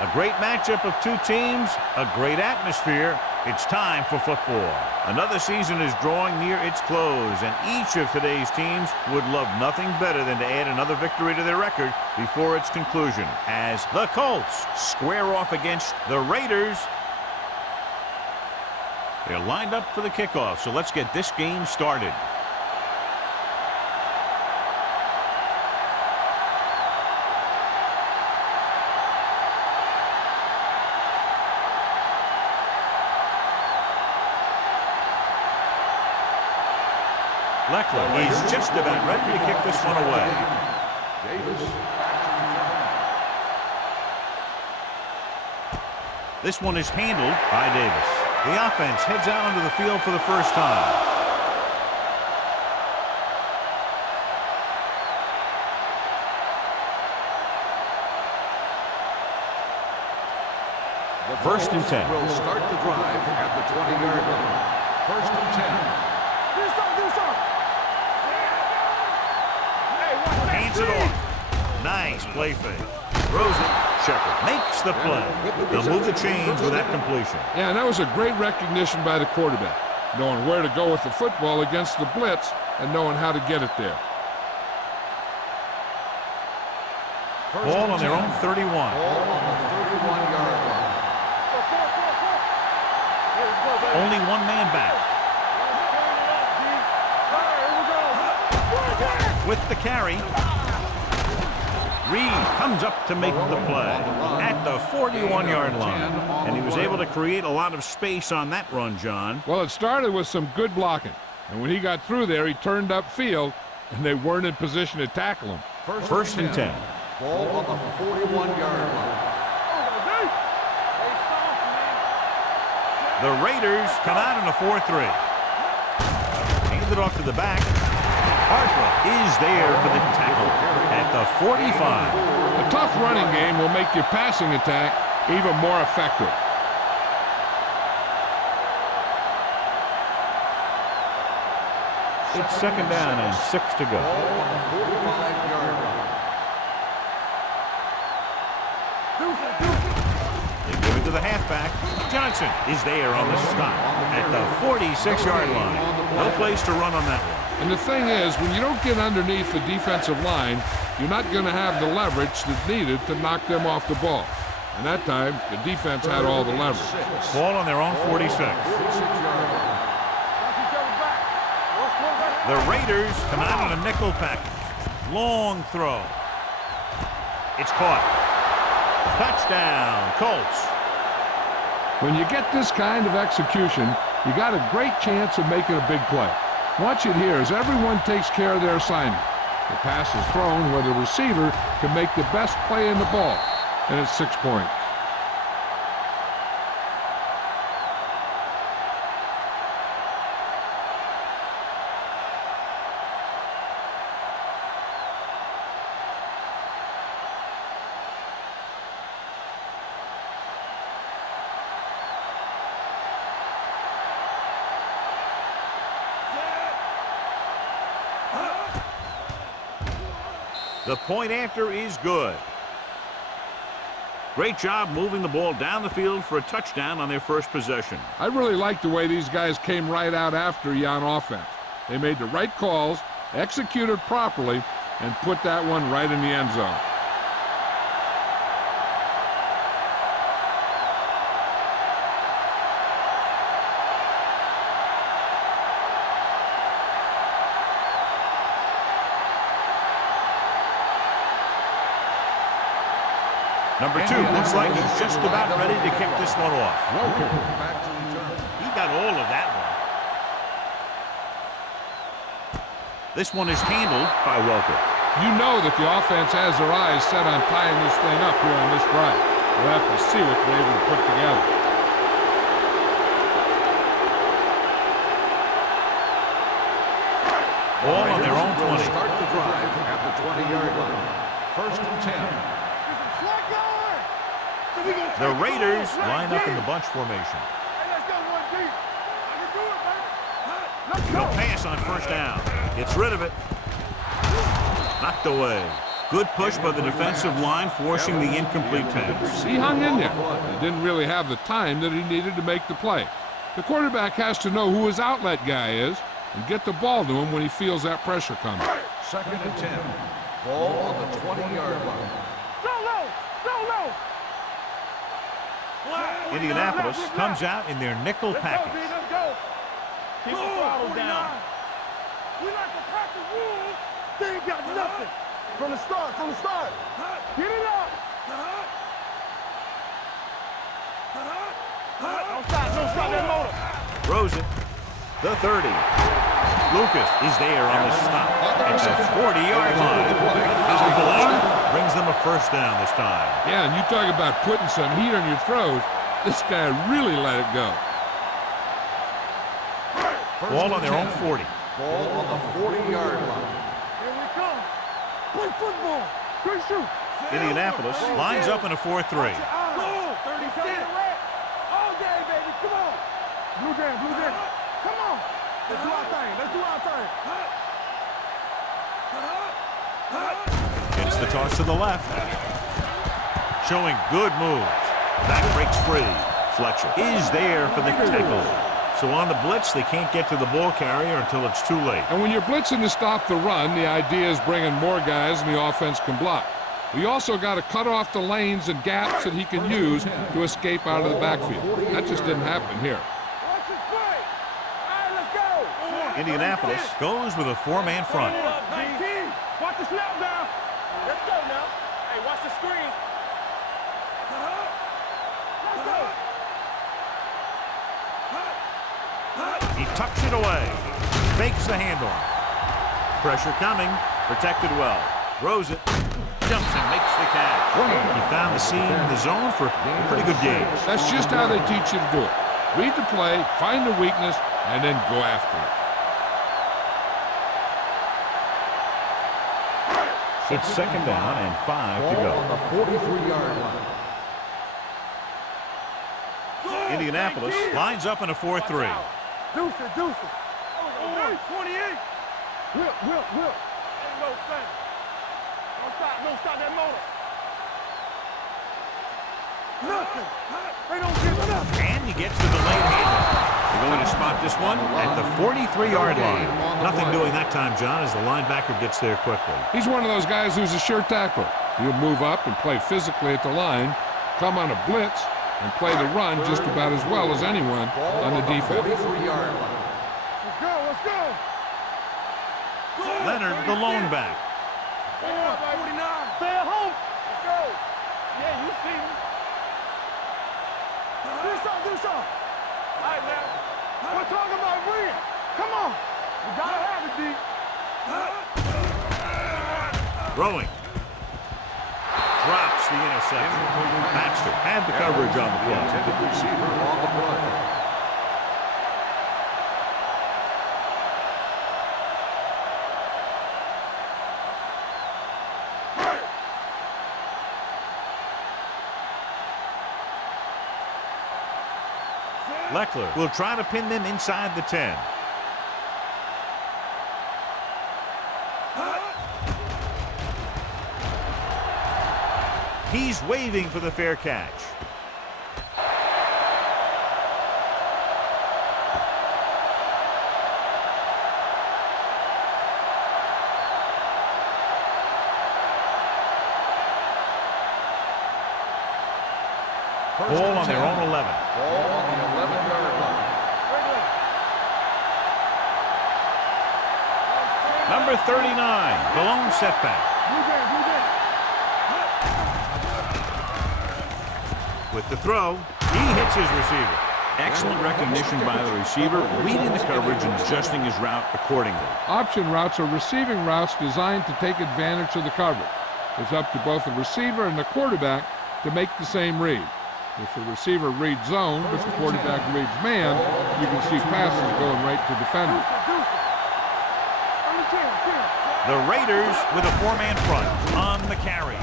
A great matchup of two teams, a great atmosphere. It's time for football. Another season is drawing near its close, and each of today's teams would love nothing better than to add another victory to their record before its conclusion, as the Colts square off against the Raiders. They're lined up for the kickoff, so let's get this game started. Leckler is just about ready to kick this one away. This one is handled by Davis. The offense heads out onto the field for the first time. First and 10. Will start the drive at the 20-yard line. First and 10. Hands it off. Nice play fake. Throws it. Shepard makes the play. They'll move the chains with that completion. Yeah, and that was a great recognition by the quarterback, knowing where to go with the football against the blitz and knowing how to get it there. Ball on their own 31. Ball on the 31-yard line. Only one man back. With the carry. Reed comes up to make the play at the 41-yard line. And he was able to create a lot of space on that run, John. Well, it started with some good blocking. And when he got through there, he turned upfield, and they weren't in position to tackle him. First and 10. Ball on the 41-yard line. The Raiders come out in a 4-3. Handed off to the back. Harper is there for the tackle at the 45. A tough running game will make your passing attack even more effective. It's second down and 6 to go. Ball on the 45-yard line. They give it to the halfback. Johnson is there on the stop at the 46-yard line. No place to run on that one. And the thing is, when you don't get underneath the defensive line, you're not going to have the leverage that's needed to knock them off the ball. And that time, the defense had all the leverage. Ball on their own 46. The Raiders come out on a nickel package. Long throw. It's caught. Touchdown, Colts. When you get this kind of execution, you got a great chance of making a big play. Watch it here as everyone takes care of their assignment. The pass is thrown where the receiver can make the best play in the ball, and it's 6 points. The point after is good. Great job moving the ball down the field for a touchdown on their first possession. I really like the way these guys came right out after you on offense. They made the right calls, executed properly, and put that one right in the end zone. Number 2 looks like he's just about ready to kick this one off. Back to return. He got all of that one. This one is handled by Welker. You know that the offense has their eyes set on tying this thing up here on this drive. We'll have to see what they're able to put together. Ball on their own 20. Start the drive at the 20-yard line. First and 10. The Raiders line up in the bunch formation. No pass on first down. Gets rid of it. Knocked away. Good push by the defensive line, forcing the incomplete pass. He hung in there. He didn't really have the time that he needed to make the play. The quarterback has to know who his outlet guy is and get the ball to him when he feels that pressure coming. 2nd and 10. Ball on the 20-yard line. Indianapolis comes out in their nickel package. Keep the throttle down. We like the practice rules. They ain't got nothing. From the start. Get it up. Don't stop that motor. Throws it. The 30. Lucas is there on the stop. It's a 40-yard line. The balloon brings them a first down this time. Yeah, and you talk about putting some heat on your throws. This guy really let it go. Ball on their own 40. Ball on the 40-yard line. Here we come. Play football. Good shoot. Indianapolis lines up in a 4-3. Go. 30 seconds. All day, baby. Come on. Blue jam. Come on. Let's do our thing. Gets the toss to the left. Showing good moves. Back breaks free. Fletcher is there for the tackle. So on the blitz, they can't get to the ball carrier until it's too late. And when you're blitzing to stop the run, the idea is bringing more guys than the offense can block. We also got to cut off the lanes and gaps that he can use to escape out of the backfield. That just didn't happen here. Watch this play. All right, let's go. Indianapolis goes with a 4-man front. 19. Watch the snap down. Let's go now. Hey, watch the screen. Let's go. He tucks it away. Fakes the handoff. Pressure coming. Protected well. Throws it. Jumps and makes the catch. He found the seam in the zone for a pretty good game. That's just how they teach you to do it. Read the play, find the weakness, and then go after it. It's 2nd down and 5 to Ball on go. the 43-yard line. Indianapolis lines up in a 4-3. Deuce it. 28. Whip. Ain't no thing. Don't stop that motor. Nothing. They don't get nothing. And he gets the delayed handoff. They're going to spot this one at the 43-yard line. Nothing doing that time, John, as the linebacker gets there quickly. He's one of those guys who's a sure tackler. He'll move up and play physically at the line, come on a blitz, and play the run just about as well as anyone on the defense. 43-yard line. Let's go. Leonard, the lone back. 49. Stay at home. Let's go. Yeah, you see me. Do something. All right, now. We're talking about win. Come on. You gotta have it, D. Throwing. Drops the interception. Baxter had the coverage on the play. Intended receiver on the play. Leckler will try to pin them inside the 10. He's waving for the fair catch. Ball on their own 11. Ball on the 11-yard line. Number 39, the lone setback. With the throw, he hits his receiver. Excellent recognition by the receiver, reading the coverage and adjusting his route accordingly. Option routes are receiving routes designed to take advantage of the coverage. It's up to both the receiver and the quarterback to make the same read. If the receiver reads zone, but the quarterback reads man, you can see passes going right to defenders. The Raiders with a 4-man front on the carry.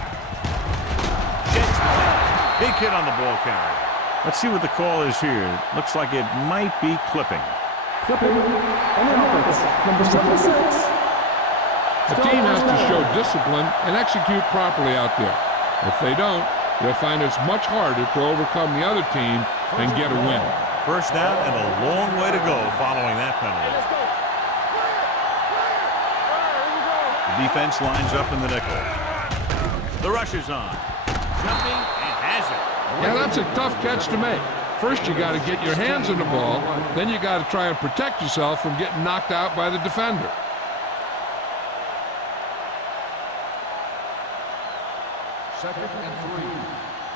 Jets the pass. Big hit on the ball carrier. Let's see what the call is here. Looks like it might be clipping. Clipping on the offense, number 76. A team has to show discipline and execute properly out there. If they don't, they'll find it's much harder to overcome the other team and get a win. First down and a long way to go following that penalty. The defense lines up in the nickel. The rush is on. Jumping and has it. Yeah, that's a tough catch to make. First, you got to get your hands on the ball. Then you got to try and protect yourself from getting knocked out by the defender. Second and 3.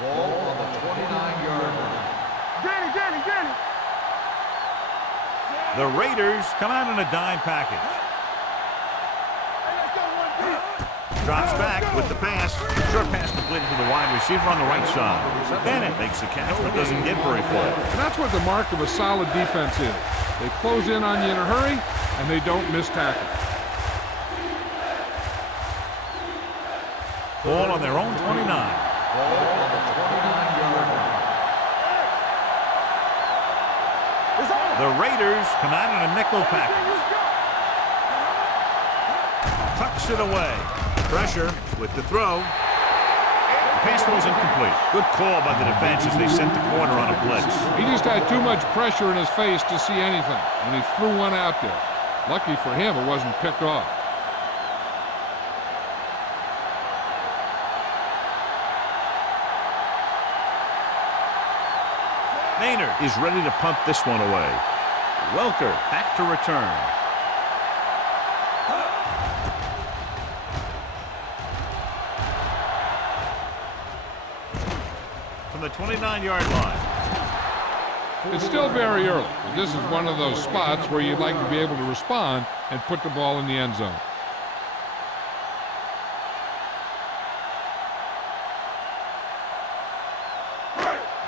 Ball on the 29-yard line. Get it. The Raiders come out in a dime package. Drops back with the pass. Short pass completed to the wide receiver on the right side. Bennett makes the catch but doesn't get very far. And that's what the mark of a solid defense is. They close in on you in a hurry, and they don't miss tackle. Ball on their own 29. Ball on the 29-yard line. The Raiders come out in a nickel package. Tucks it away. Pressure with the throw. The pass was incomplete. Good call by the defense as they sent the corner on a blitz. He just had too much pressure in his face to see anything, and he threw one out there. Lucky for him, it wasn't picked off. Maynard is ready to punt this one away. Welker back to return. From the 29-yard line. It's still very early, but this is one of those spots where you'd like to be able to respond and put the ball in the end zone.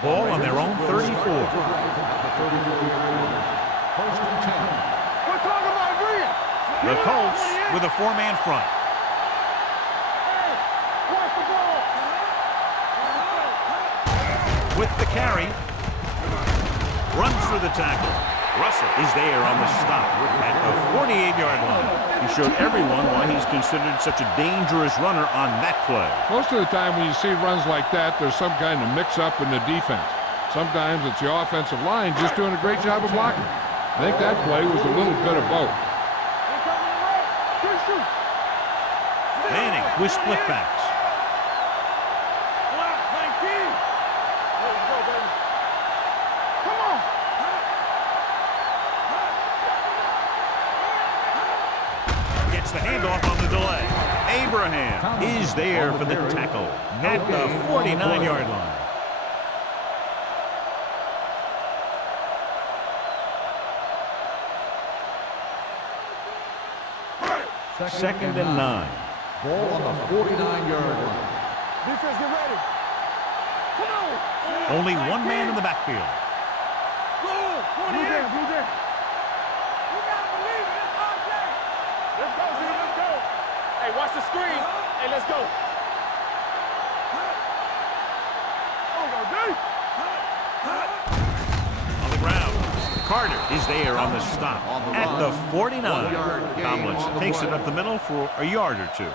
Ball on their own 34. First and 10. We're talking about Rhea. The Colts with a four-man front. Watch the ball. With the carry. Runs through the tackle. Russell is there on the stop at the 48-yard line. He showed everyone why he's considered such a dangerous runner on that play. Most of the time when you see runs like that, there's some kind of mix-up in the defense. Sometimes it's the offensive line just doing a great job of blocking. I think that play was a little bit of both. Manning with split backs. Gets the handoff on the delay. Abraham is there for the tackle at the 49-yard line. Second and 9. Ball on the 49-yard line. Defense, get ready. Come on. Only one man in the backfield. Blue there. You gotta believe it. It's our day. Let's go, Z. Let's go. Hey, watch the screen. Hey, let's go. On the ground. Carter is there on the stop at the 49. Tomlinson takes it up the middle for a yard or two.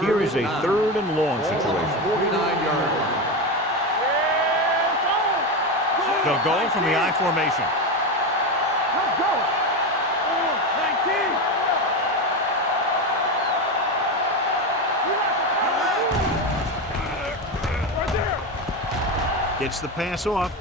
Here is a third and long situation. 49-yard line. They'll go from the I formation. Let's go. 19. Right there. Gets the pass off.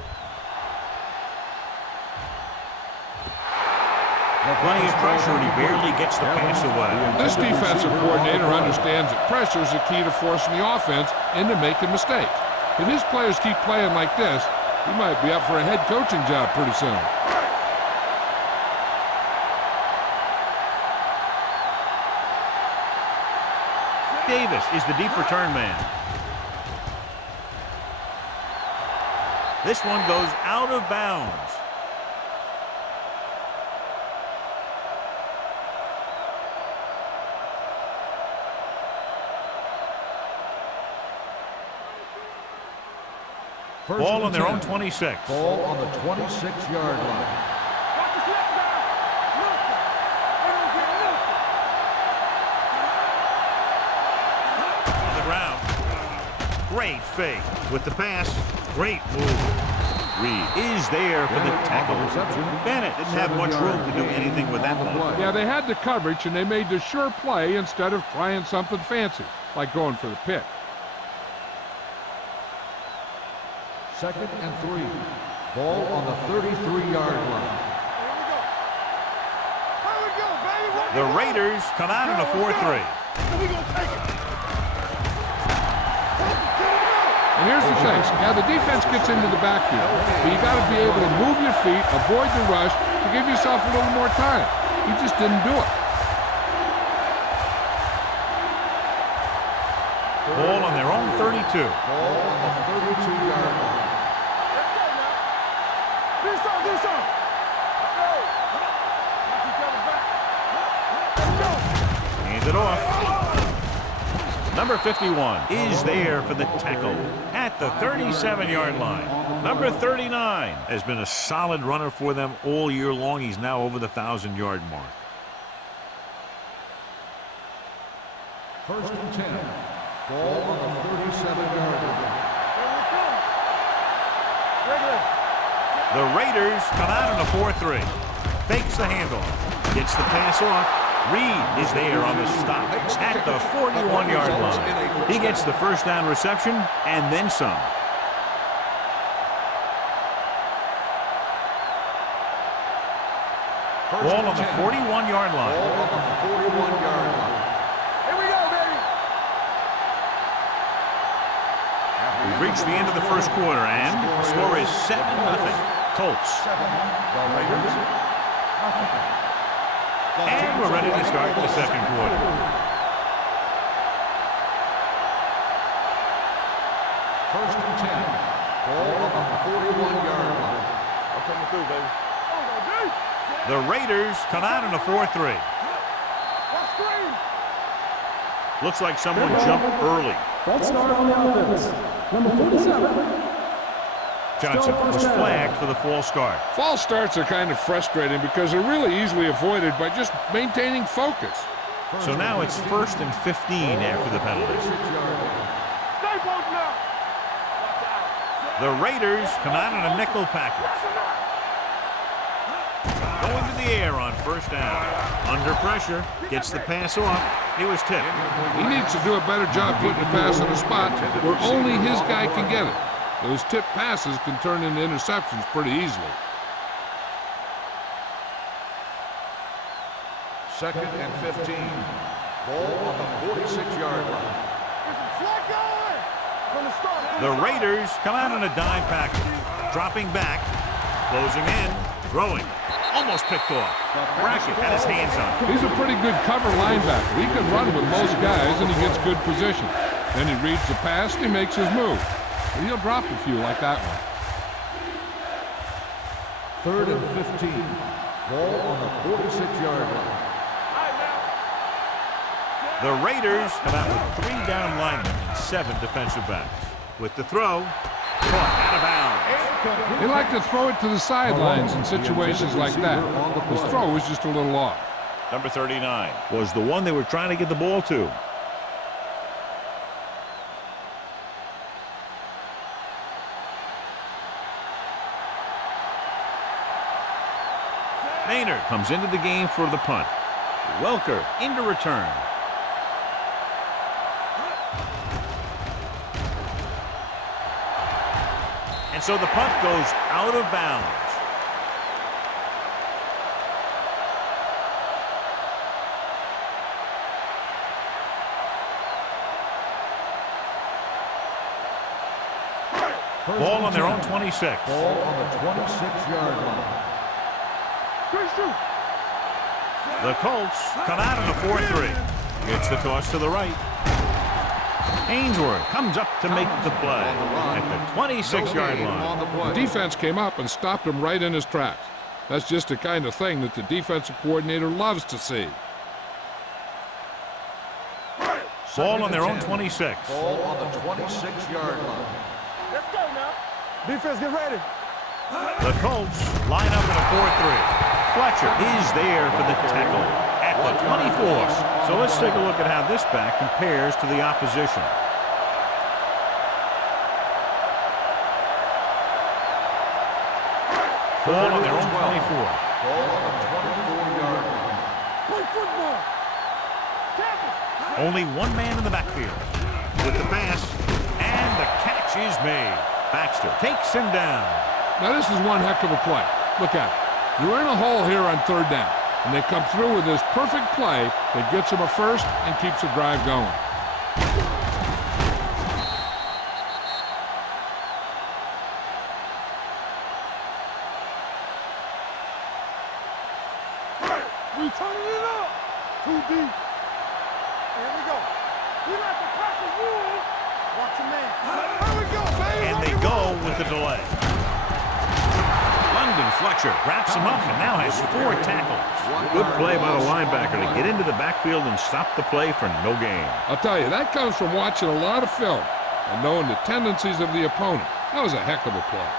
Plenty of pressure, and he barely gets the pass away. This defensive coordinator understands that pressure is the key to forcing the offense into making mistakes. If his players keep playing like this, he might be up for a head coaching job pretty soon. Davis is the deep return man. This one goes out of bounds. Ball on their own 26. Ball on the 26-yard line. Watch this left now. Nothing. They don't get nothing. On the ground. Great fake with the pass. Great move. Reed is there for the tackle. Bennett didn't have much room to do anything with that one. Yeah, they had the coverage, and they made the sure play instead of trying something fancy, like going for the pick. 2nd and 3. Ball on the 33-yard line. Here we go, baby. The Raiders come out in a 4-3. And we gonna take it. And here's the thing. Yeah, the defense gets into the backfield, but you got to be able to move your feet, avoid the rush, to give yourself a little more time. He just didn't do it. Ball on their own 32. Ball on the 32-yard line. Let's go now. Do something, do something. Let's go. Knock each other back. Let's go. Hands it off. Number 51 is there for the tackle at the 37-yard line. Number 39 has been a solid runner for them all year long. He's now over the 1,000-yard mark. 1st and 10. Ball on the 37-yard line. The Raiders come out in a 4-3. Fakes the handoff. Gets the pass off. Reed is there on the stop at the 41-yard line. He gets the first down reception and then some. Ball on the 41-yard line. Ball on the 41-yard line. Here we go, baby. We've reached the end of the first quarter, and the score is 7-0. Colts. The Raiders. And we're ready to start the second quarter. First and 10. Ball on the 41-yard line. I'm coming through, baby. The Raiders come out in a 4-3. Looks like someone jumped early. Let's start on the offense. Number 47. Johnson was flagged for the false start. False starts are kind of frustrating because they're really easily avoided by just maintaining focus. So now it's 1st and 15 after the penalty. Stay both now. The Raiders come out in a nickel package. Going to the air on first down. Under pressure, gets the pass off. He was tipped. He needs to do a better job putting the pass in a spot where only his guy can get it. Those tip passes can turn into interceptions pretty easily. 2nd and 15. Ball on the 46-yard line. The Raiders come out in a dime package. Dropping back, closing in, throwing. Almost picked off. Brackett had his hands on him. He's a pretty good cover linebacker. He can run with most guys, and he gets good position. Then he reads the pass, and he makes his move. But he'll drop a few like that one. 3rd and 15. Ball on the 46-yard line. The Raiders come out with 3 down linemen and 7 defensive backs. With the throw, caught out of bounds. They like to throw it to the sidelines in situations like that. His throw was just a little off. Number 39 was the one they were trying to get the ball to. Maynard comes into the game for the punt. Welker into return. And so the punt goes out of bounds. Ball on their own 26. Ball on the 26-yard line. The Colts come out in a 4-3. Gets the toss to the right. Ainsworth comes up to make the play at the 26-yard line. The defense came up and stopped him right in his tracks. That's just the kind of thing that the defensive coordinator loves to see. Ball on their own 26. Ball on the 26-yard line. Let's go now. Defense, get ready. The Colts line up in a 4-3. Fletcher is there for the tackle at the 24. So let's take a look at how this back compares to the opposition. Ball on their own 24. Ball on the 24-yard line. Play football. Tackle. Only one man in the backfield with the pass, and the catch is made. Baxter takes him down. Now this is one heck of a play. Look at it. You're in a hole here on 3rd down, and they come through with this perfect play that gets them a first and keeps the drive going. We turning it up. Too deep. Here we go. We like to crack the rules. Watch your man. Here we go, baby. And they go with the delay. London Fletcher wraps him up and now has 4 tackles. Good play by the linebacker to get into the backfield and stop the play for no gain. I'll tell you, that comes from watching a lot of film and knowing the tendencies of the opponent. That was a heck of a play.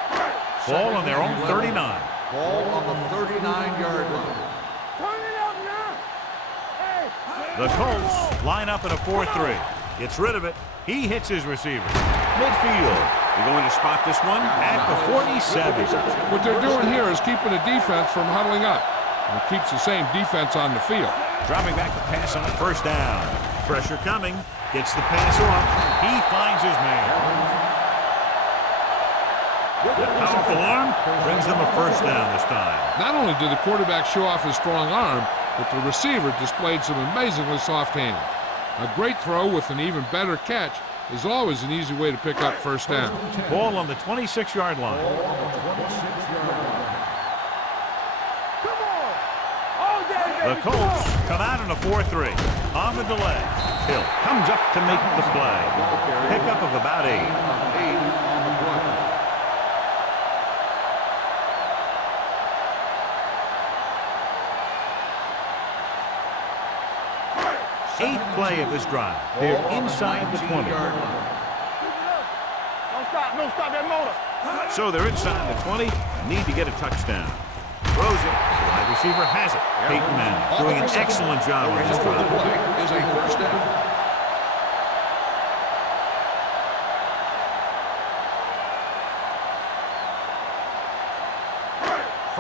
Ball on their own 39. Ball on the 39-yard line. Turn it up now. Hey. The Colts line up in a 4-3. Gets rid of it. He hits his receiver. Midfield. They're going to spot this one at the 47. What they're doing here is keeping the defense from huddling up. And it keeps the same defense on the field. Dropping back the pass on 1st down. Pressure coming. Gets the pass off. He finds his man. The powerful arm brings them a 1st down this time. Not only did the quarterback show off his strong arm, but the receiver displayed some amazingly soft hands. A great throw with an even better catch is always an easy way to pick up 1st down. Ball on the 26-yard line. Ball on the 26-yard line. Come on. All day, baby. The Colts come out in a 4-3. On the delay. Hill comes up to make the play. Pickup of about 8. 8 on the play. 8th play of this drive. They're inside the 20. Don't stop that motor. So they're inside the 20. Need to get a touchdown. Throws it. The wide receiver has it. Peyton Manning doing an excellent job with this drive. The play is a 1st down.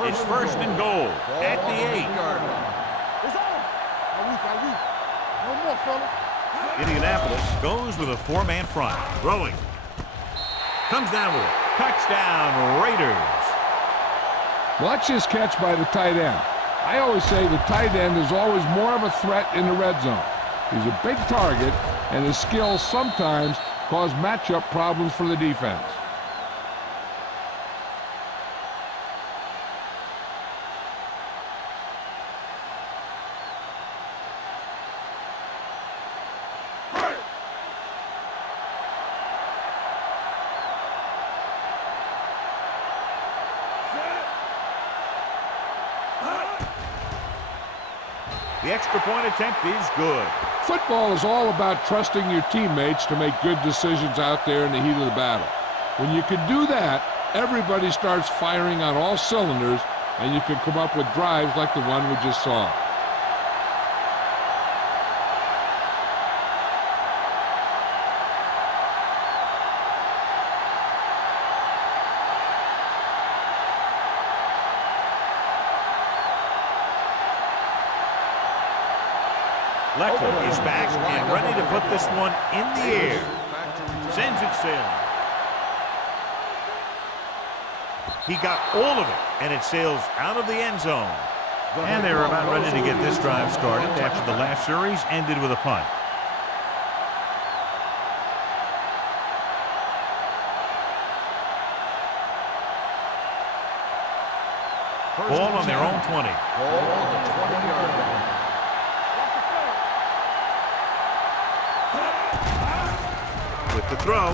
It's 1st and goal at the 8. It's on. No more, fella. Indianapolis goes with a 4-man front. Throwing. Comes down with it. Touchdown, Raiders. Watch this catch by the tight end. I always say the tight end is always more of a threat in the red zone. He's a big target, and his skills sometimes cause matchup problems for the defense. The extra point attempt is good. Football is all about trusting your teammates to make good decisions out there in the heat of the battle. When you can do that, everybody starts firing on all cylinders, and you can come up with drives like the one we just saw. Leckler is back and ready to put this one in the air. Sends it sailing. He got all of it, and it sails out of the end zone. And they're about ready to get this drive started after the last series ended with a punt. Ball on their own 20. Ball on the 20-yard line. With the throw,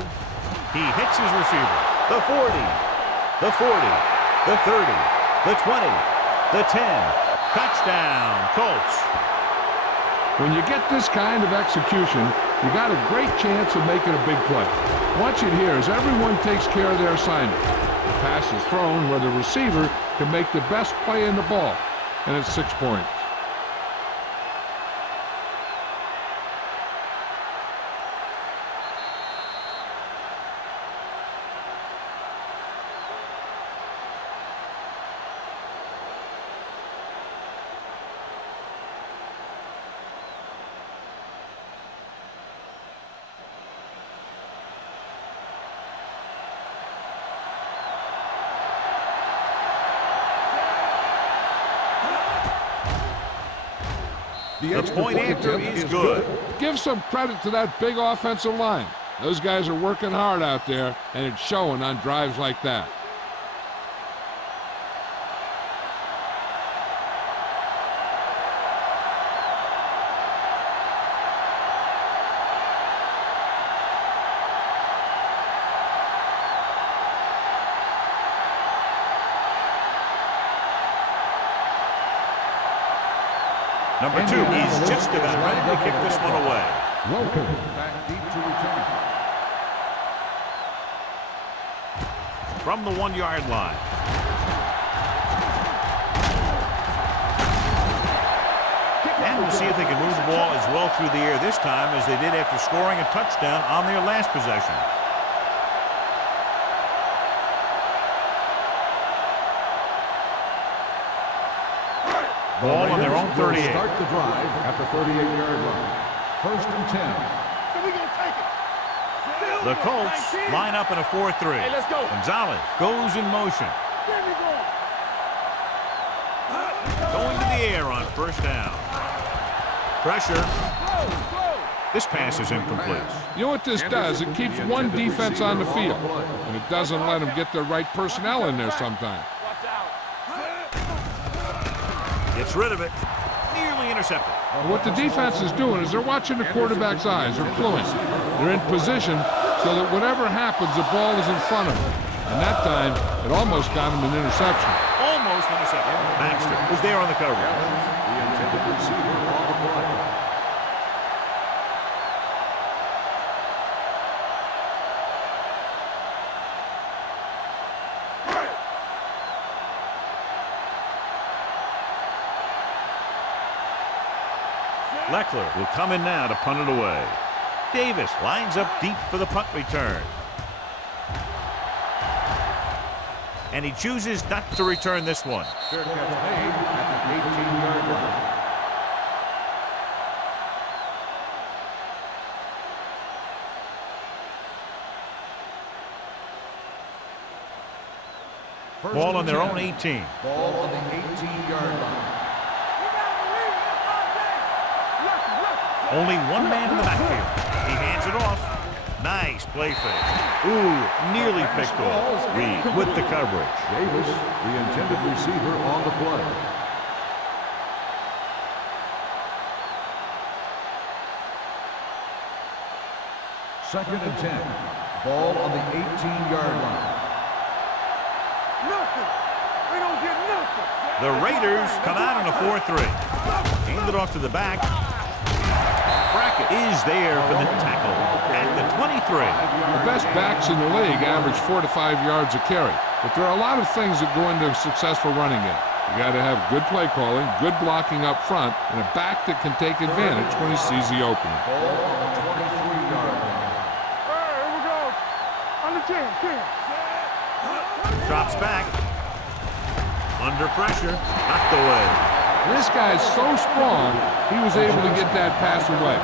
he hits his receiver. The 40, the 40, the 30, the 20, the 10. Touchdown, Colts. When you get this kind of execution, you got a great chance of making a big play. Watch it here as everyone takes care of their assignment. The pass is thrown where the receiver can make the best play in the ball, and it's 6 points. The point after is good. Give some credit to that big offensive line. Those guys are working hard out there, and it's showing on drives like that. Number 2 is just about ready to kick this one away. Welcome back deep to return. From the 1-yard line. And we'll see if they can move the ball as well through the air this time as they did after scoring a touchdown on their last possession. Ball on their own 38. Start the drive at the 38-yard line. 1st and 10. So we gonna take it. The Colts line up in a 4-3. Hey, let's go. Gonzalez goes in motion. There we go. Going to the air on 1st down. Pressure. This pass is incomplete. You know what this does? It keeps one defense on the field, and it doesn't let them get the right personnel in there sometimes. Gets rid of it. Nearly intercepted. What the defense is doing is they're watching the quarterback's eyes. They're fluent. They're in position so that whatever happens, the ball is in front of them. And that time, it almost got him an interception. Almost intercepted. Baxter was there on the coverage. The intended receiver on the play. Leckler will come in now to punt it away. Davis lines up deep for the punt return. And he chooses not to return this one. Fair catch made at the 18-yard line. Ball on their own 18. Ball on the 18-yard line. Only one man in the backfield. He hands it off. Nice play fake. Ooh, nearly picked off. Reed with the coverage. Davis, the intended receiver on the play. Second and 10. Ball on the 18-yard line. Nothing. We don't get nothing. The Raiders come out in a 4-3. Hand it off to the back. Brackett is there for the tackle at the 23. The best backs in the league average 4 to 5 yards a carry. But there are a lot of things that go into a successful running game. You got to have good play calling, good blocking up front, and a back that can take advantage when he sees the opening. Ball on the 23-yard line. Here we go. On the 10. Drops back. Under pressure. Knocked away. This guy's so strong, he was able to get that pass away.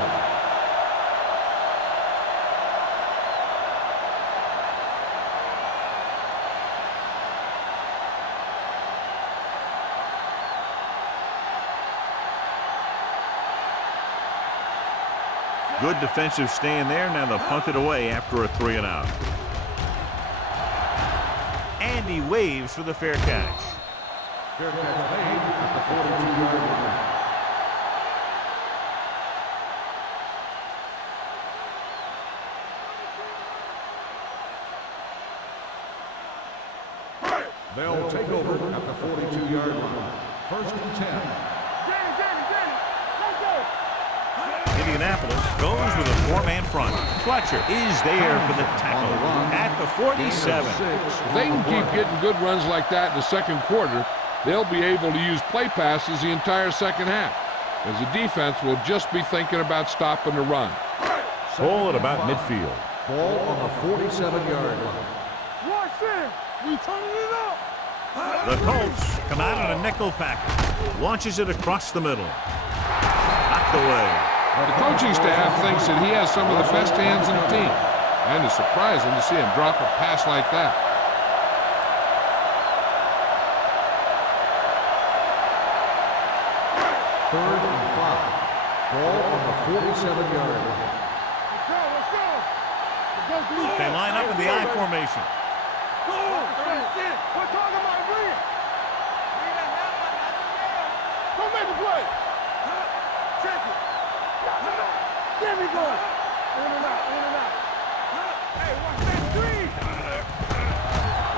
Good defensive stand there. Now they'll punt it away after a 3-and-out. And he waves for the fair catch. Fair catch made at the 42-yard line. They'll take over at the 42-yard line. 1st and 10. Indianapolis goes with a four-man front. Fletcher is there for the tackle at the 47. If they can keep getting good runs like that in the second quarter, they'll be able to use play passes the entire second half, as the defense will just be thinking about stopping the run. Ball at about midfield. Ball on the 47-yard line. Watch it. We turning it up. The Colts come out in a nickel package. Launches it across the middle. Knocked away. The coaching staff thinks that he has some of the best hands in the team, and it's surprising to see him drop a pass like that. Third and 5. Ball on the 47-yard line. Let's go. Let's go. Let's go, dude. They line up in the I formation. Go. We're talking about agreeing. Don't make a play. Check it. There we go. In and out. In and out. Hey, watch that three.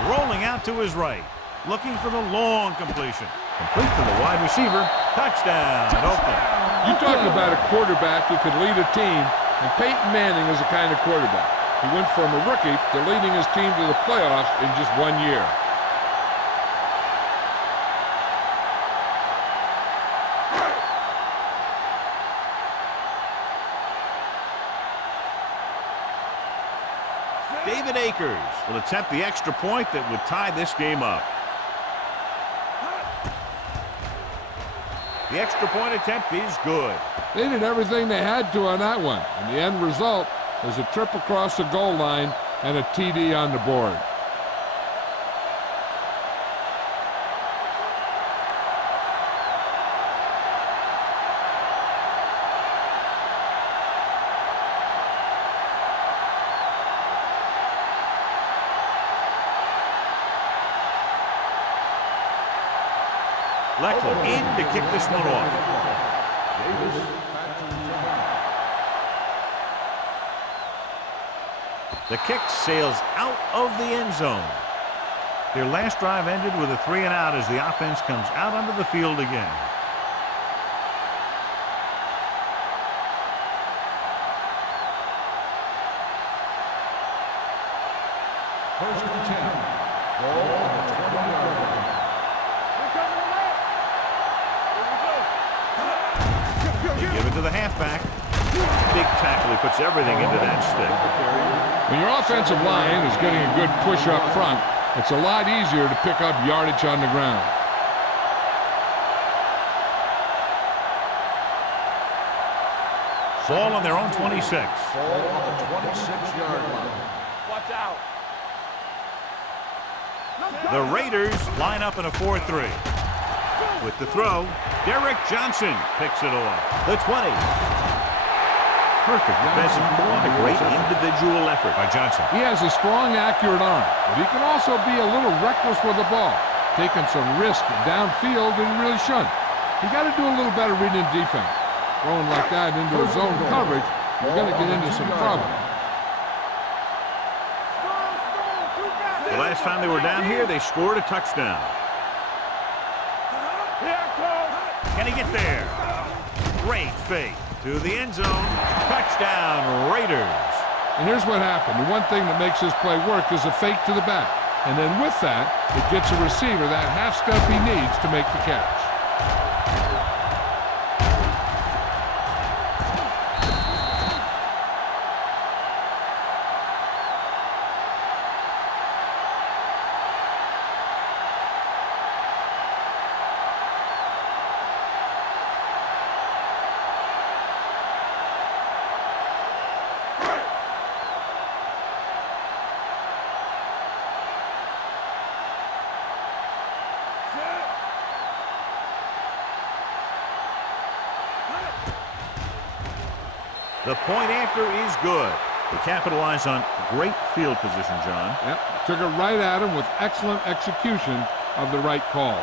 Rolling out to his right. Looking for the long completion. Complete to the wide receiver. Touchdown, Oakland. You talk about a quarterback who could lead a team, and Peyton Manning is the kind of quarterback. He went from a rookie to leading his team to the playoffs in just 1 year. David Akers will attempt the extra point that would tie this game up. The extra point attempt is good. They did everything they had to on that one, and the end result is a trip across the goal line and a TD on the board. Leckler in to kick this one off. The kick sails out of the end zone. Their last drive ended with a 3-and-out as the offense comes out onto the field again. First and 10. Ball on the 20-yard line. Give it to the halfback. Big tackle. He puts everything into that stick. When your offensive line is getting a good push up front, it's a lot easier to pick up yardage on the ground. Ball on their own 26. Ball on the 26-yard line. Watch out. The Raiders line up in a 4-3. With the throw, Derek Johnson picks it off. The 20. Perfect defensive pull and a great individual effort by Johnson. He has a strong, accurate arm, but he can also be a little reckless with the ball, taking some risk downfield that he really shouldn't. You got to do a little better reading defense. Throwing like that into a zone coverage, you're going to get into some trouble. The last time they were down here, they scored a touchdown. Can he get there? Great fake to the end zone. Touchdown, Raiders. And here's what happened. The one thing that makes this play work is a fake to the back. And then with that, it gets a receiver that half step he needs to make the catch. The point after is good. They capitalize on great field position, John. Yep, took it right at him with excellent execution of the right call.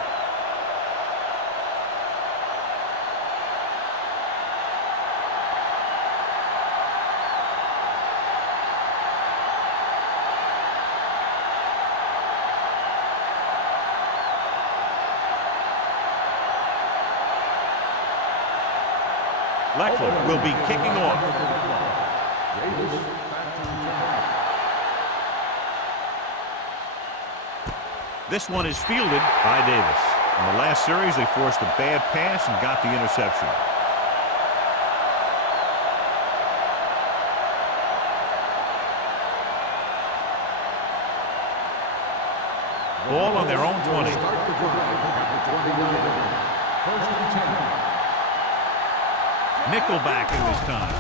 Leckler will be kicking off. This one is fielded by Davis. In the last series, they forced a bad pass and got the interception. Ball on their own 20. Nickelback in this time.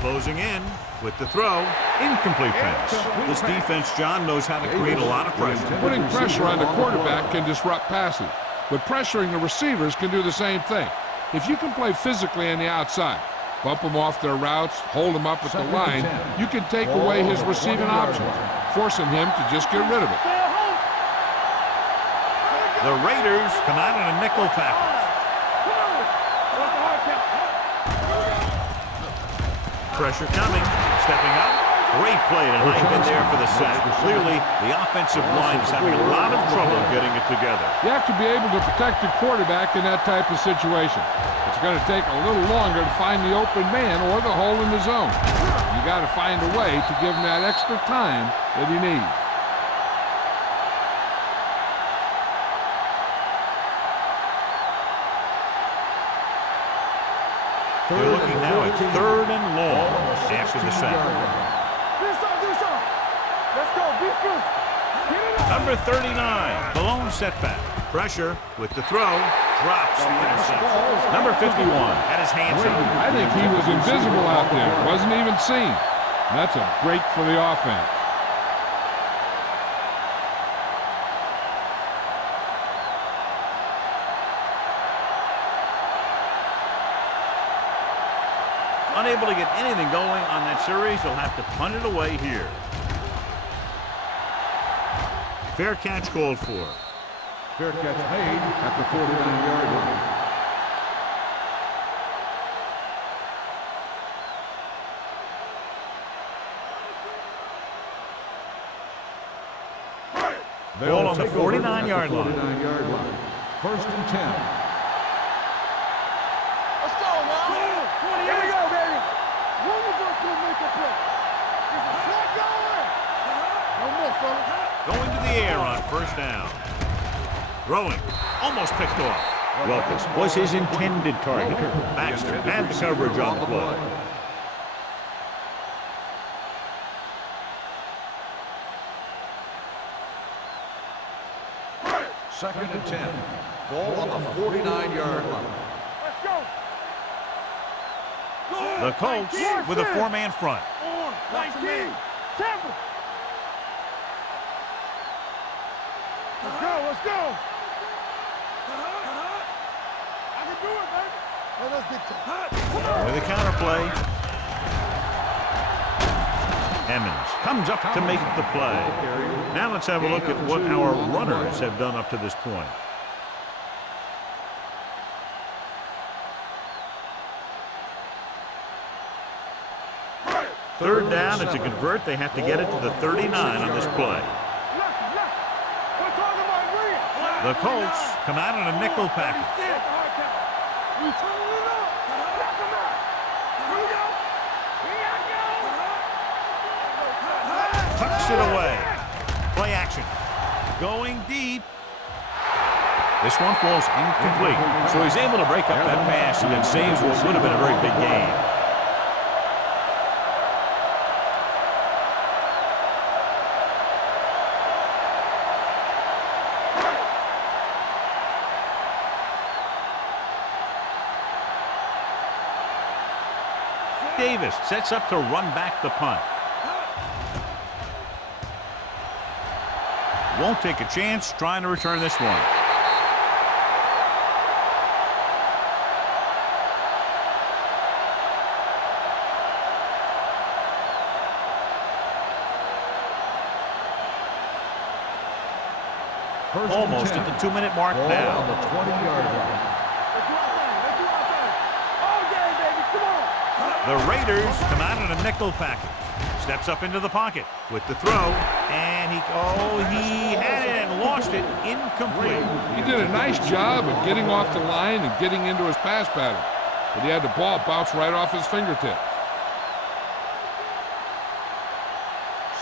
Closing in with the throw. Incomplete pass. This defense, John, knows how to create a lot of pressure. Putting pressure on the quarterback can disrupt passing, but pressuring the receivers can do the same thing. If you can play physically on the outside, bump them off their routes, hold them up at the line, you can take away his receiving options, forcing him to just get rid of it. The Raiders come out in a nickel package. Pressure coming, stepping up. Great play tonight in there for the sack. Clearly, the offensive line is having a lot of trouble getting it together. You have to be able to protect the quarterback in that type of situation. It's going to take a little longer to find the open man or the hole in the zone. You got to find a way to give him that extra time that he needs. They're looking now at 3rd and long after the sack. Let's go, be good. Number 39, Malone setback. Pressure with the throw. Drops the interception. Number 51 had his hands up. I think he was invisible out there. Wasn't even seen. And that's a break for the offense. Unable to get anything going on that series, they'll have to punt it away here. Fair catch called for. Fair catch made at the 49-yard line. Ball on the 49-yard line. 1st and 10. Let's go, man. Here we go, baby. One of us will make a play. Is it slot going? No more, fellas. Going to the air on 1st down. Throwing. Almost picked off. Welkes was his intended target. Baxter had the coverage on the play. Second and 10. Ball on the 49-yard line. Let's go. The Colts with a 4-man front. 19. Temple. Let's go, let's go. I can do it, baby. Let's get to With a counterplay. Emmons comes up to make the play. Now let's have a look at what our runners have done up to this point. Third down, and to convert, they have to get it to the 39 on this play. The Colts come out in a nickel package. Tucks it away. Play action. Going deep. This one falls incomplete. So he's able to break up that pass and then saves what would have been a very big gain. Davis sets up to run back the punt. Won't take a chance trying to return this one. Almost at the 2-minute mark now. On the 20-yard line. The Raiders come out in a nickel package. Steps up into the pocket with the throw, and he had it and lost it. Incomplete. He did a nice job of getting off the line and getting into his pass pattern. but he had the ball bounce right off his fingertips.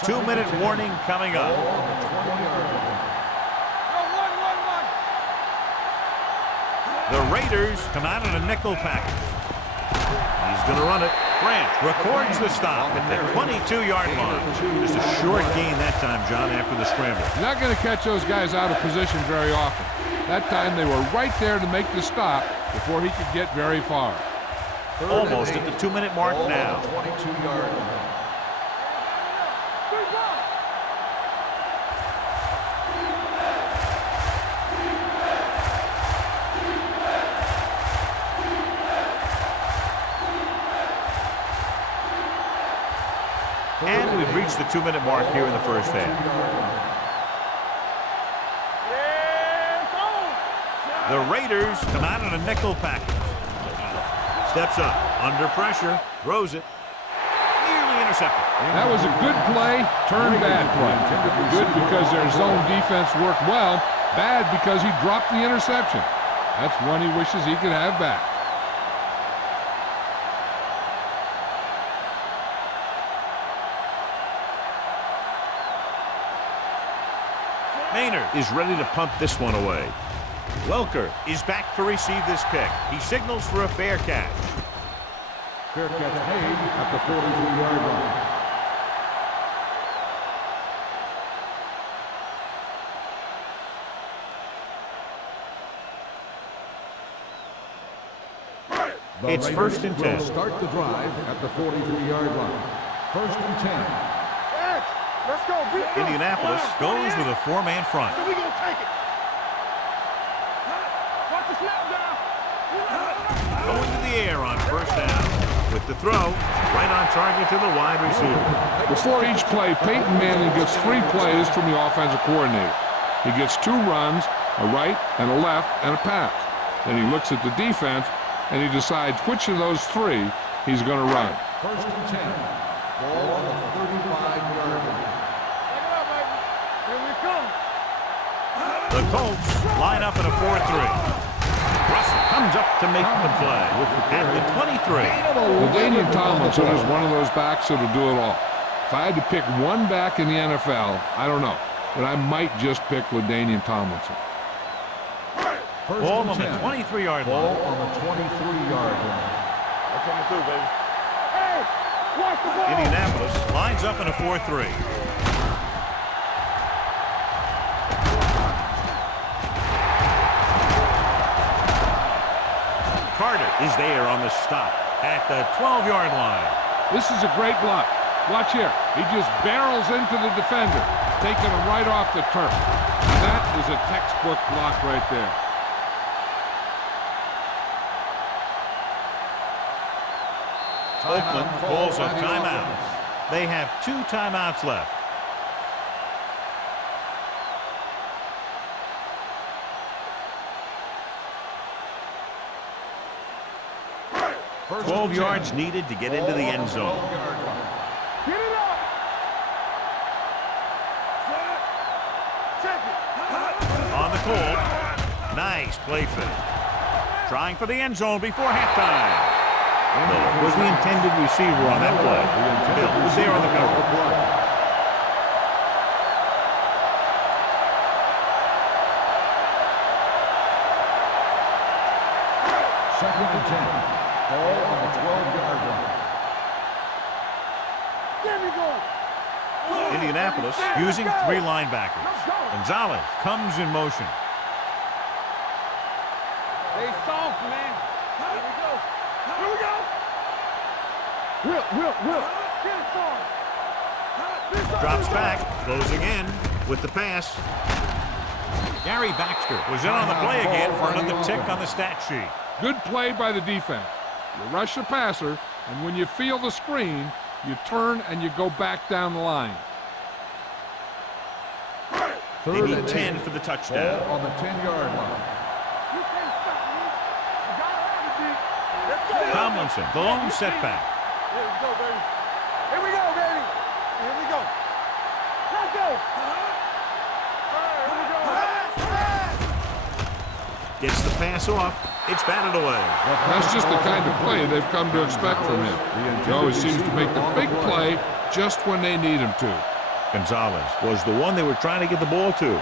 2-minute warning coming up. The Raiders come out in a nickel package. He's going to run it. Grant records the stop at the 22-yard line. Just a short gain that time, John, after the scramble. You're not going to catch those guys out of position very often. That time they were right there to make the stop before he could get very far. Almost at the 2-minute mark now. 22-yard line. And we've reached the 2-minute mark here in the first half. The Raiders come out in a nickel package. Steps up, under pressure, throws it. Nearly intercepted. That was a good play, turned bad play. Good because their zone defense worked well. Bad because he dropped the interception. That's one he wishes he could have back. Maynard is ready to punt this one away. Welker is back to receive this kick. He signals for a fair catch. Fair catch made at the 43-yard line. It's first and 10. Will start the drive at the 43-yard line. First and 10. Let's go. Indianapolis goes with a 4-man front. So we gonna take it. Watch the snap down. Going to the air on first down. With the throw, right on target to the wide receiver. Before each play, Peyton Manning gets 3 plays from the offensive coordinator. He gets 2 runs, a right and a left, and a pass. Then he looks at the defense, and he decides which of those 3 he's going to run. First and 10. Ball on the 35-yard line. The Colts line up in a 4-3. Russell comes up to make the play at the 23. LaDainian Tomlinson is one of those backs that'll do it all. If I had to pick one back in the NFL, I don't know, but I might just pick LaDainian Tomlinson. Ball on the 23-yard line. Ball on the 23-yard line. That's what I'm gonna do, baby. Hey, watch the ball. Indianapolis lines up in a 4-3. Carter is there on the stop at the 12-yard line. This is a great block. Watch here. He just barrels into the defender, taking him right off the turf. That is a textbook block right there. Oakland calls a timeout. They have 2 timeouts left. First 12 yards needed to get into the end zone. Get it up. Check it. On the call. Nice play finish. Trying for the end zone before halftime. Miller was the intended receiver on that play. Bill was there on the cover. Second and 10. Ball on the 12-yard line. There we go. Indianapolis using 3 linebackers. Gonzalez comes in motion. Stay soft, man. Here we go. Here we go. Whip. Get it forward. Drops back, closing in with the pass. Gary Baxter was in on the play again for another tick on the stat sheet. Good play by the defense. You rush the passer, and when you feel the screen, you turn and you go back down the line. They Third need and 10 8. for the touchdown. Ball on the 10-yard line. You can't stop me. I got it on the Let's go. Tomlinson, the lone setback. Here we go, baby. Here we go, baby. Here we go. Let's go. All right, here we go. Gets the pass off. It's batted away. That's just the kind of play they've come to expect from him. He always seems to make the big play just when they need him to. Gonzalez was the one they were trying to get the ball to.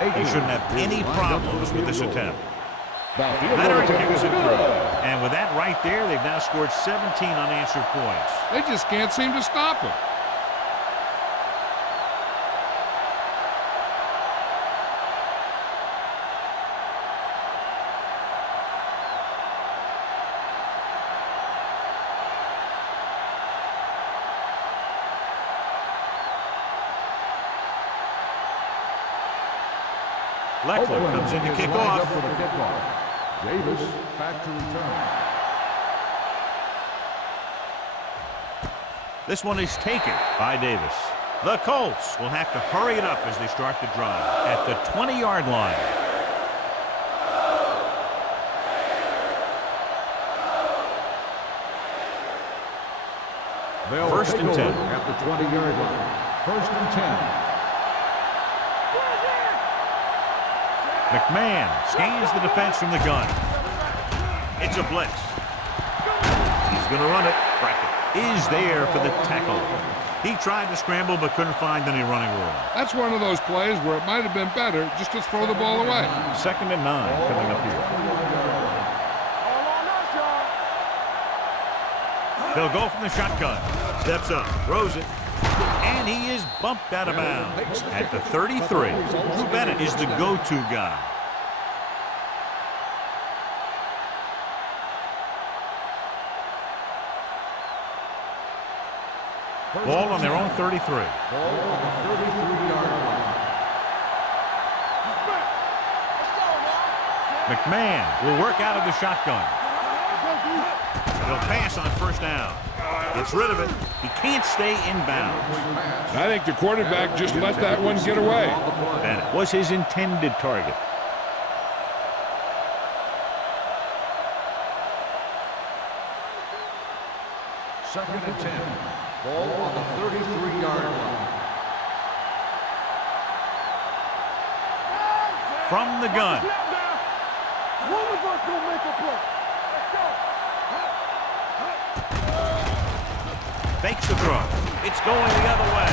They shouldn't have any problems with this attempt. Leonard kicks it through. And with that right there, they've now scored 17 unanswered points. They just can't seem to stop him. Leckler comes in to kick off. Davis back to return. This one is taken by Davis. The Colts will have to hurry it up as they start the drive at the 20-yard line. First and 10. At the 20-yard line. First and 10. McMahon scans the defense from the gun. It's a blitz. He's going to run it. Brackett is there for the tackle. He tried to scramble but couldn't find any running room. That's one of those plays where it might have been better just to throw the ball away. 2nd and 9 coming up here. They'll go from the shotgun. Steps up, throws it, and he is bumped out of bounds at the 33. Bennett is the go-to guy. Ball on their own 33. Ball on the 33-yard line. McMahon will work out of the shotgun. He'll pass on first down. Gets rid of it. He can't stay in bounds. I think the quarterback just let that one get away. Bennett was his intended target. Second and 10. Ball on the 33-yard line. From the gun. One of us will make a play. Let's go. Fakes the throw. It's going the other way.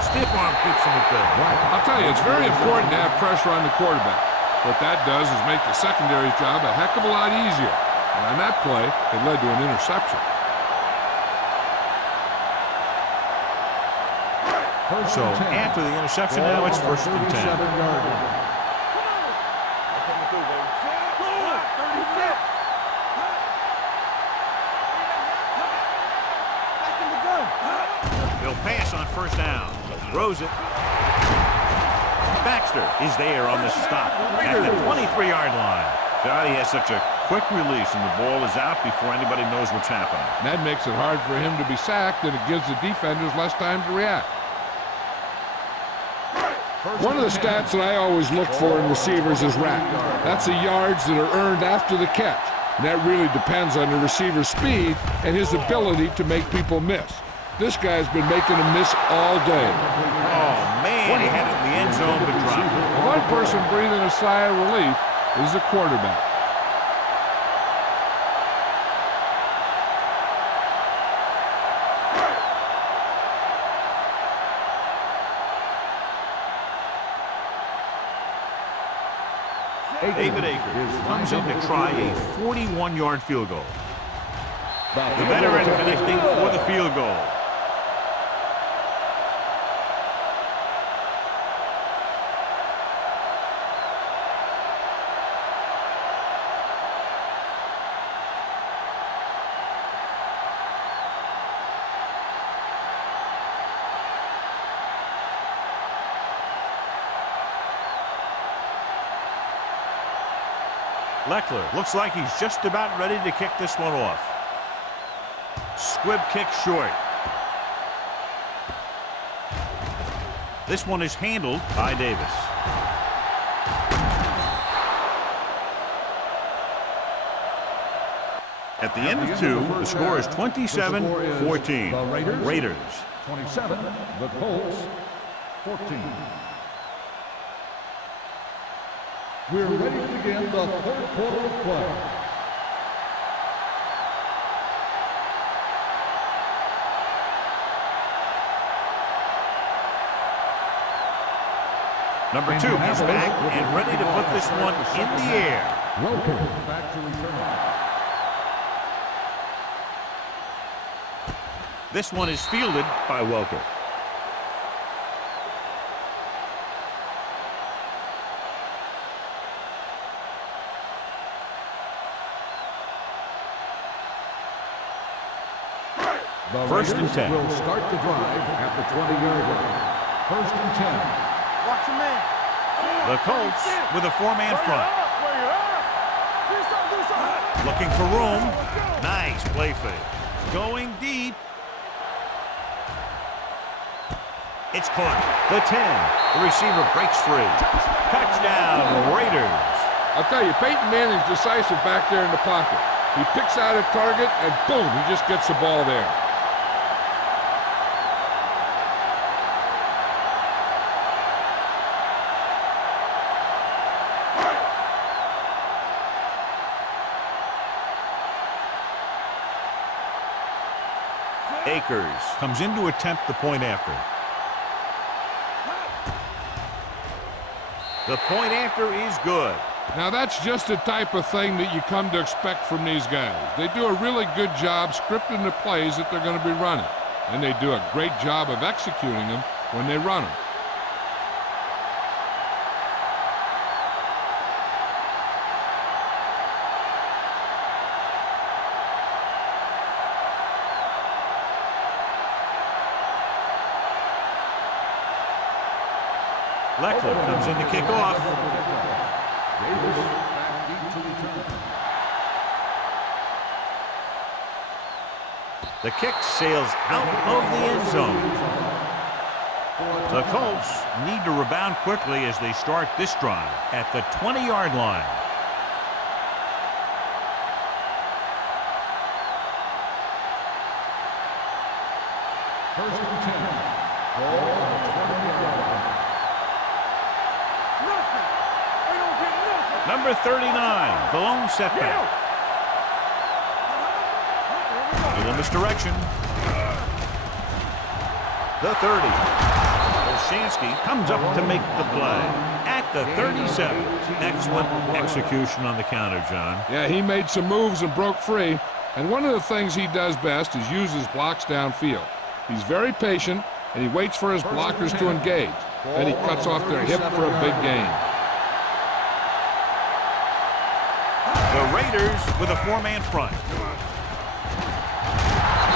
Stiff arm keeps him at bay. I'll tell you, it's very important to have pressure on the quarterback. What that does is make the secondary's job a heck of a lot easier. And on that play, it led to an interception. So after the interception, now it's 1st and 10. He'll pass on first down. Throws it. Baxter is there on the stop at the 23-yard line. God, he has such a quick release, and the ball is out before anybody knows what's happening. That makes it hard for him to be sacked, and it gives the defenders less time to react. One of the stats that I always look for in receivers is RAC. That's the yards that are earned after the catch. And that really depends on the receiver's speed and his ability to make people miss. This guy's been making them miss all day. Oh, man, he had it in the end zone but dropped it. One person breathing a sigh of relief is the quarterback. David Akers comes in to try a 41-yard field goal. The veteran connecting for the field goal. Leckler looks like he's just about ready to kick this one off. Squib kick short. This one is handled by Davis. At the end of 2, the score is 27-14. Raiders. 27, the Colts, 14. We're ready to begin the third quarter of play. Number 2 is back and ready to put this one in the air. Welcome back to return. This one is fielded by Welker. The First and Raiders 10. will start the drive at the 20-yard line. First and 10. Watch your man. The Colts with a 4-man front. Looking for room. Nice play fake. Going deep. It's caught. The 10. The receiver breaks free. Touchdown, Raiders. I'll tell you, Peyton Manning's decisive back there in the pocket. He picks out a target, and boom, he just gets the ball there. Akers comes in to attempt the point after. The point after is good. Now, that's just the type of thing that you come to expect from these guys. They do a really good job scripting the plays that they're going to be running, and they do a great job of executing them when they run them. Leckler comes in to kick off. Raiders back deep to return. The kick sails out of the end zone. The Colts need to rebound quickly as they start this drive at the 20-yard line. First and 10. Ball on the 20-yard line. Number 39, the lone setback. Little misdirection. The 30. Olshansky comes up to make the play at the 37. Excellent execution on the counter, John. Yeah, he made some moves and broke free. And one of the things he does best is use his blocks downfield. He's very patient, and he waits for his blockers to engage. Then he cuts off their hip for a big gain. The Raiders with a 4-man front.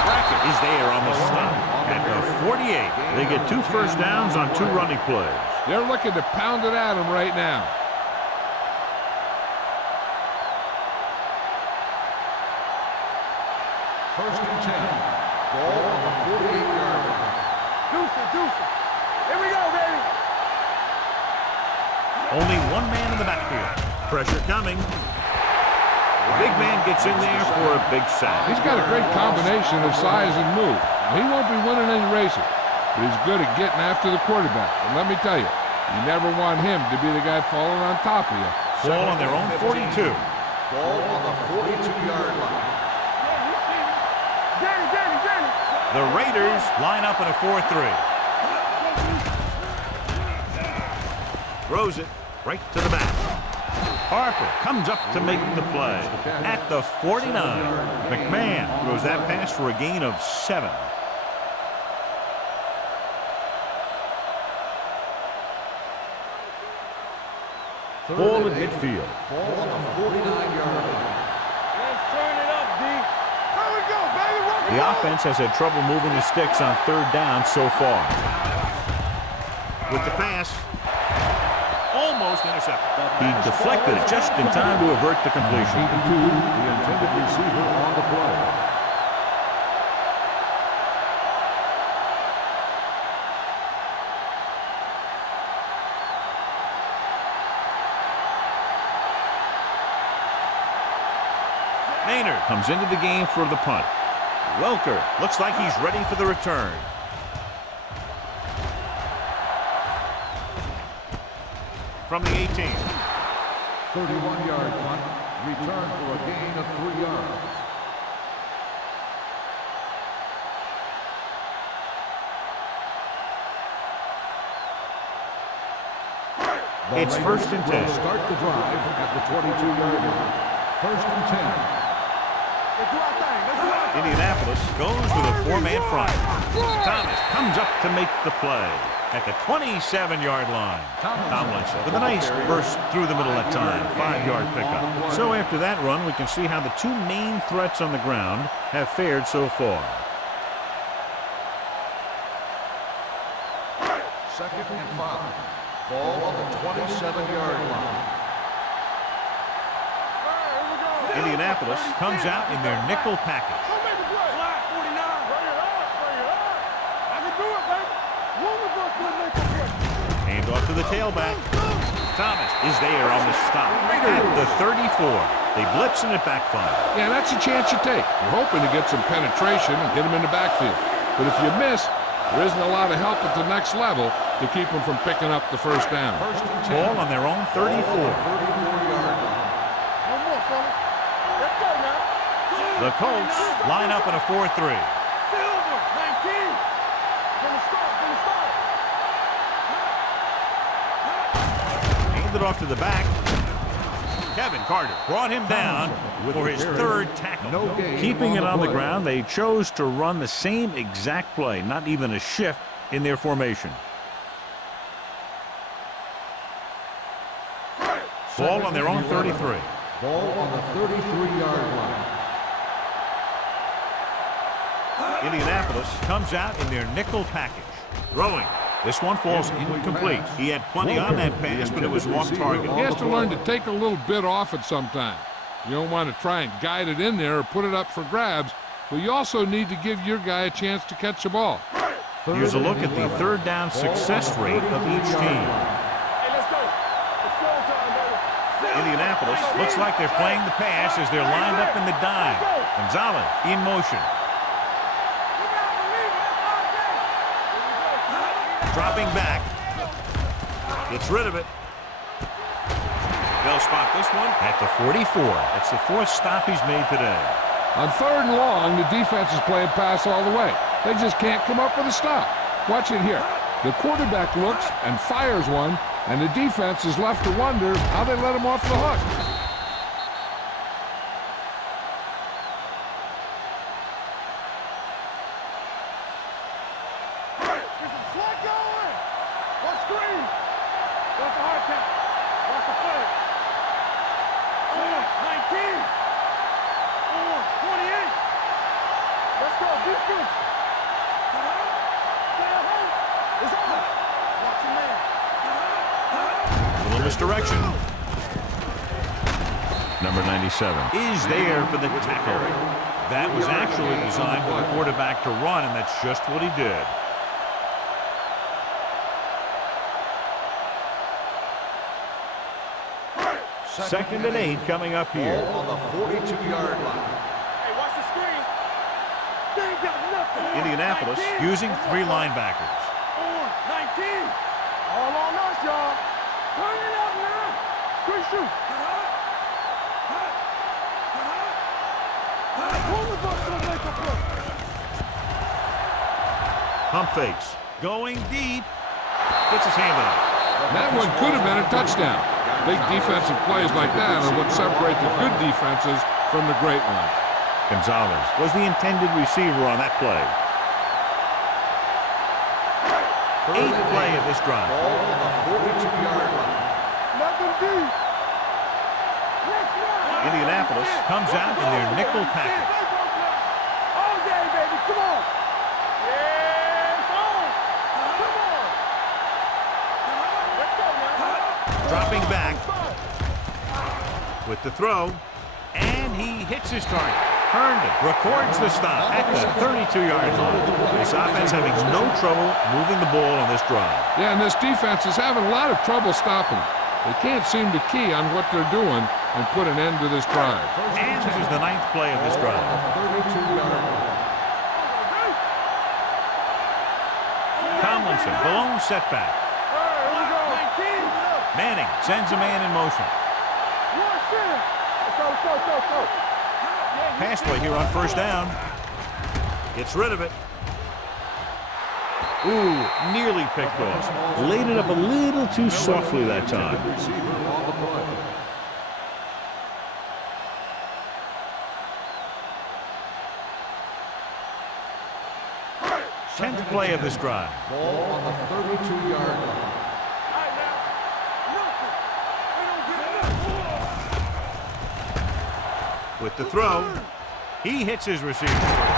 Brackett is there on the stop. At the 48, they get 2 first downs on 2 running plays. They're looking to pound it at him right now. First and 10. Ball on the 48-yard line. Deuce it. Here we go, baby. Only 1 man in the backfield. Pressure coming. The big man gets in there for a big sack. He's got a great combination of size and move. Now, he won't be winning any races, but he's good at getting after the quarterback. And let me tell you, you never want him to be the guy falling on top of you. Ball on their own 42. Ball on the 42-yard line. Danny. The Raiders line up in a 4-3. Throws it right to the back. Harper comes up to make the play at the 49. McMahon throws that pass for a gain of 7. Ball at midfield. Ball on the 49-yard line. Let's turn it up, D. Here we go, baby. The offense has had trouble moving the sticks on 3rd down so far. With the pass, almost intercepted. He deflected it just in time to avert the completion. The intended receiver on the play. Maynard comes into the game for the punt. Welker looks like he's ready for the return. From the 18. 31-yard punt. Return for a gain of 3 yards. It's first and 10. Start the drive at the 22-yard line. First and 10. Indianapolis goes with a 4-man front. Thomas comes up to make the play at the 27-yard line. Tomlinson with a nice burst through the middle that time. 5-yard pickup. So after that run, we can see how the two main threats on the ground have fared so far. Second and 5. Ball on the 27-yard line. Indianapolis comes out in their nickel package. Hand off to the tailback. Thomas is there on the stop at the 34. They blitz and it backfires. Yeah, that's a chance you take. You're hoping to get some penetration and hit him in the backfield. But if you miss, there isn't a lot of help at the next level to keep them from picking up the first down. Ball on their own 34. The Colts line up in a 4-3. Handed off to the back. Kevin Carter brought him down for his third tackle. Keeping it on the ground, they chose to run the same exact play, not even a shift in their formation. Ball on their own 33. Ball on the 33-yard line. Indianapolis comes out in their nickel package. Throwing. This one falls incomplete. He had plenty on that pass, but it was off target. He has to learn to take a little bit off it sometime. You don't want to try and guide it in there or put it up for grabs, but you also need to give your guy a chance to catch the ball. Here's a look at the third down success rate of each team. Indianapolis looks like they're playing the pass as they're lined up in the dime. Gonzalez in motion. Dropping back. Gets rid of it. They'll spot this one at the 44. That's the fourth stop he's made today. On third and long, the defense is playing pass all the way. They just can't come up with a stop. Watch it here. The quarterback looks and fires one, and the defense is left to wonder how they let him off the hook. Misdirection. Number 97 is there for the tackle. That was actually designed for the quarterback to run, and that's just what he did. Second and 8 coming up here. Ball on the 42-yard line. Hey, watch the screen. They ain't got nothing. Indianapolis using 3 linebackers. 19. All on us, y'all. Turn it up now. Good shoot. Pump fakes. Going deep. Gets his hand on it. That one could have been a touchdown. Big defensive plays like that are what separate the good defenses from the great ones. Gonzalez was the intended receiver on that play. 8th play of this drive. Ball on the 42-yard line. Nothing deep. Indianapolis comes out in their nickel package. All day, baby. Come on. Yeah, it's on. Come on. Let's go now. Dropping back with the throw, and he hits his target. Herndon records the stop at the 32-yard line. This offense having no trouble moving the ball on this drive. Yeah, and this defense is having a lot of trouble stopping them. They can't seem to key on what they're doing and put an end to this drive. And this is the 9th play of this drive. 32-yard line. Tomlinson, the lone setback. Manning sends a man in motion. Let's go. Pass play here on first down. Gets rid of it. Ooh, nearly picked off. Laid it up a little too softly that time. Receiver on the play. Tenth play of this drive. Ball on the 32-yard line. With the throw, he hits his receiver.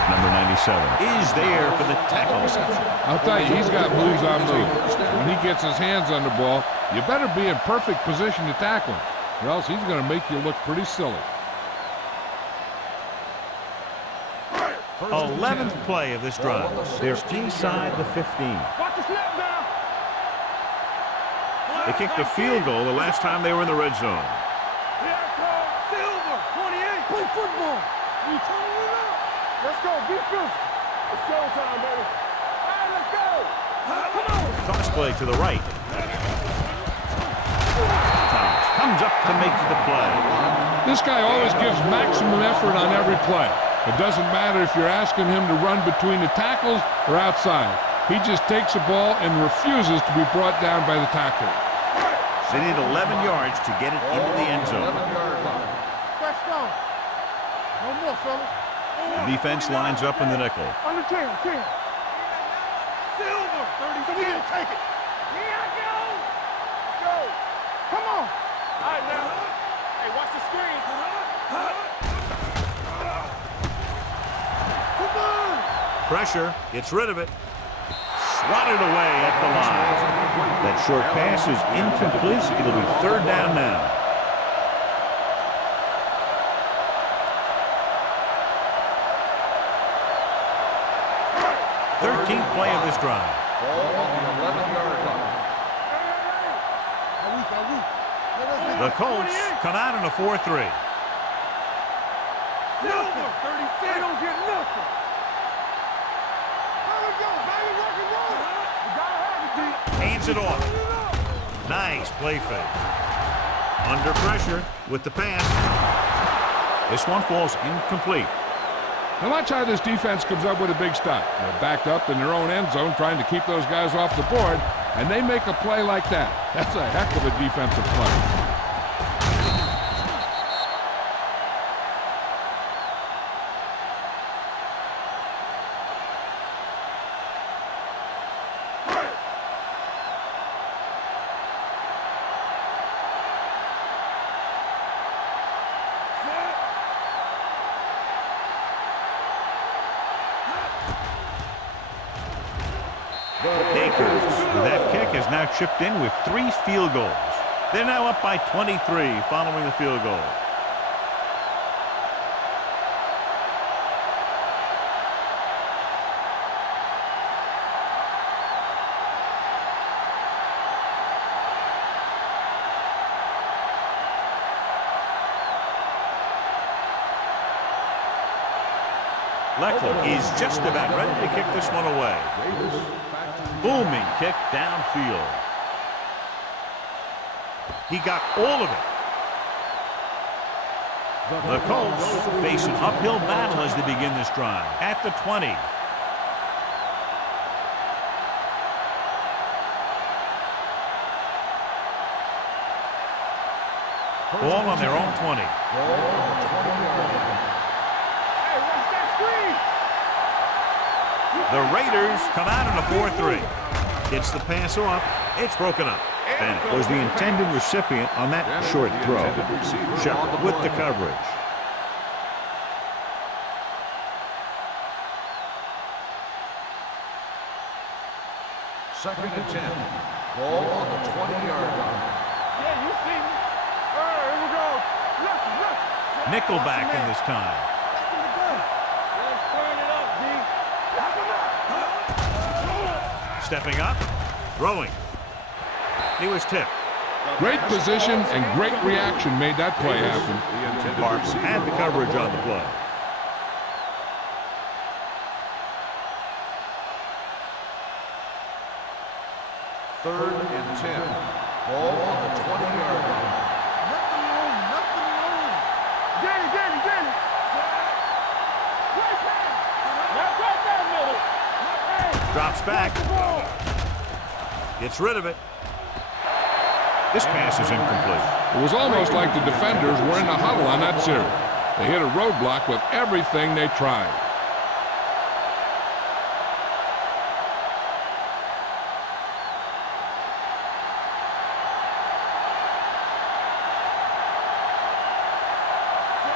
Number 97 is there for the tackle. I'll tell you, he's got moves on moves. When he gets his hands on the ball, you better be in perfect position to tackle him, or else he's going to make you look pretty silly. 11th play of this drive. They're inside the 15. Watch the snap now. They kicked a field goal the last time they were in the red zone. Silver, 28. Play football. You turn it up. Let's go. Be physical. It's showtime, baby. All right, let's go. Come on. Toss play to the right. Thomas comes up to make the play. This guy always gives maximum effort on every play. It doesn't matter if you're asking him to run between the tackles or outside. He just takes the ball and refuses to be brought down by the tackler. They need 11 yards to get it into the end zone. 11-yard line. Press down. No more, fellas. The defense lines up in the nickel. Under 10. Silver, 30. Take it. Here I go. Let's go. Come on. All right, now. Hey, watch the screen. Come on. Pressure, gets rid of it. Swatted away at the line. That short pass is incomplete. It'll be third down now. Thirteenth play of this drive. Ball on the 11-yard line. The Colts come out in a 4-3. Silver, 36. They don't get nothing. There we go, baby, rock and roll. You gotta have it, D. Hands it off. Nice play fake. Under pressure with the pass. This one falls incomplete. Now watch how this defense comes up with a big stop. They're backed up in their own end zone trying to keep those guys off the board, and they make a play like that. That's a heck of a defensive play. Akers, that kick has now chipped in with 3 field goals. They're now up by 23 following the field goal. Leckler is just about ready to kick this one away. Booming kick downfield. He got all of it. The Colts face an uphill battle as they begin this drive. At the 20. Ball on their own 20. The Raiders come out in a 4-3. Gets the pass off. It's broken up. And it was the intended recipient on that short throw. Shepard with the coverage. Second and 10. Ball on the 20-yard line. Yeah, you see me. All right, here we go. Look. Nickelback in this time. Let's turn it up, D. Lock him up. Stepping up. Throwing. He was tipped. Great position and great reaction made that play happen. Park had the coverage on the play. Third and 10. Ball on the 20-yard line. Nothing wrong, nothing wrong. Get it, get it, get it. Right back. Now right that middle. Hey, Drops back. the ball. Gets rid of it. This pass is incomplete. It was almost like the defenders were in a huddle on that series. They hit a roadblock with everything they tried.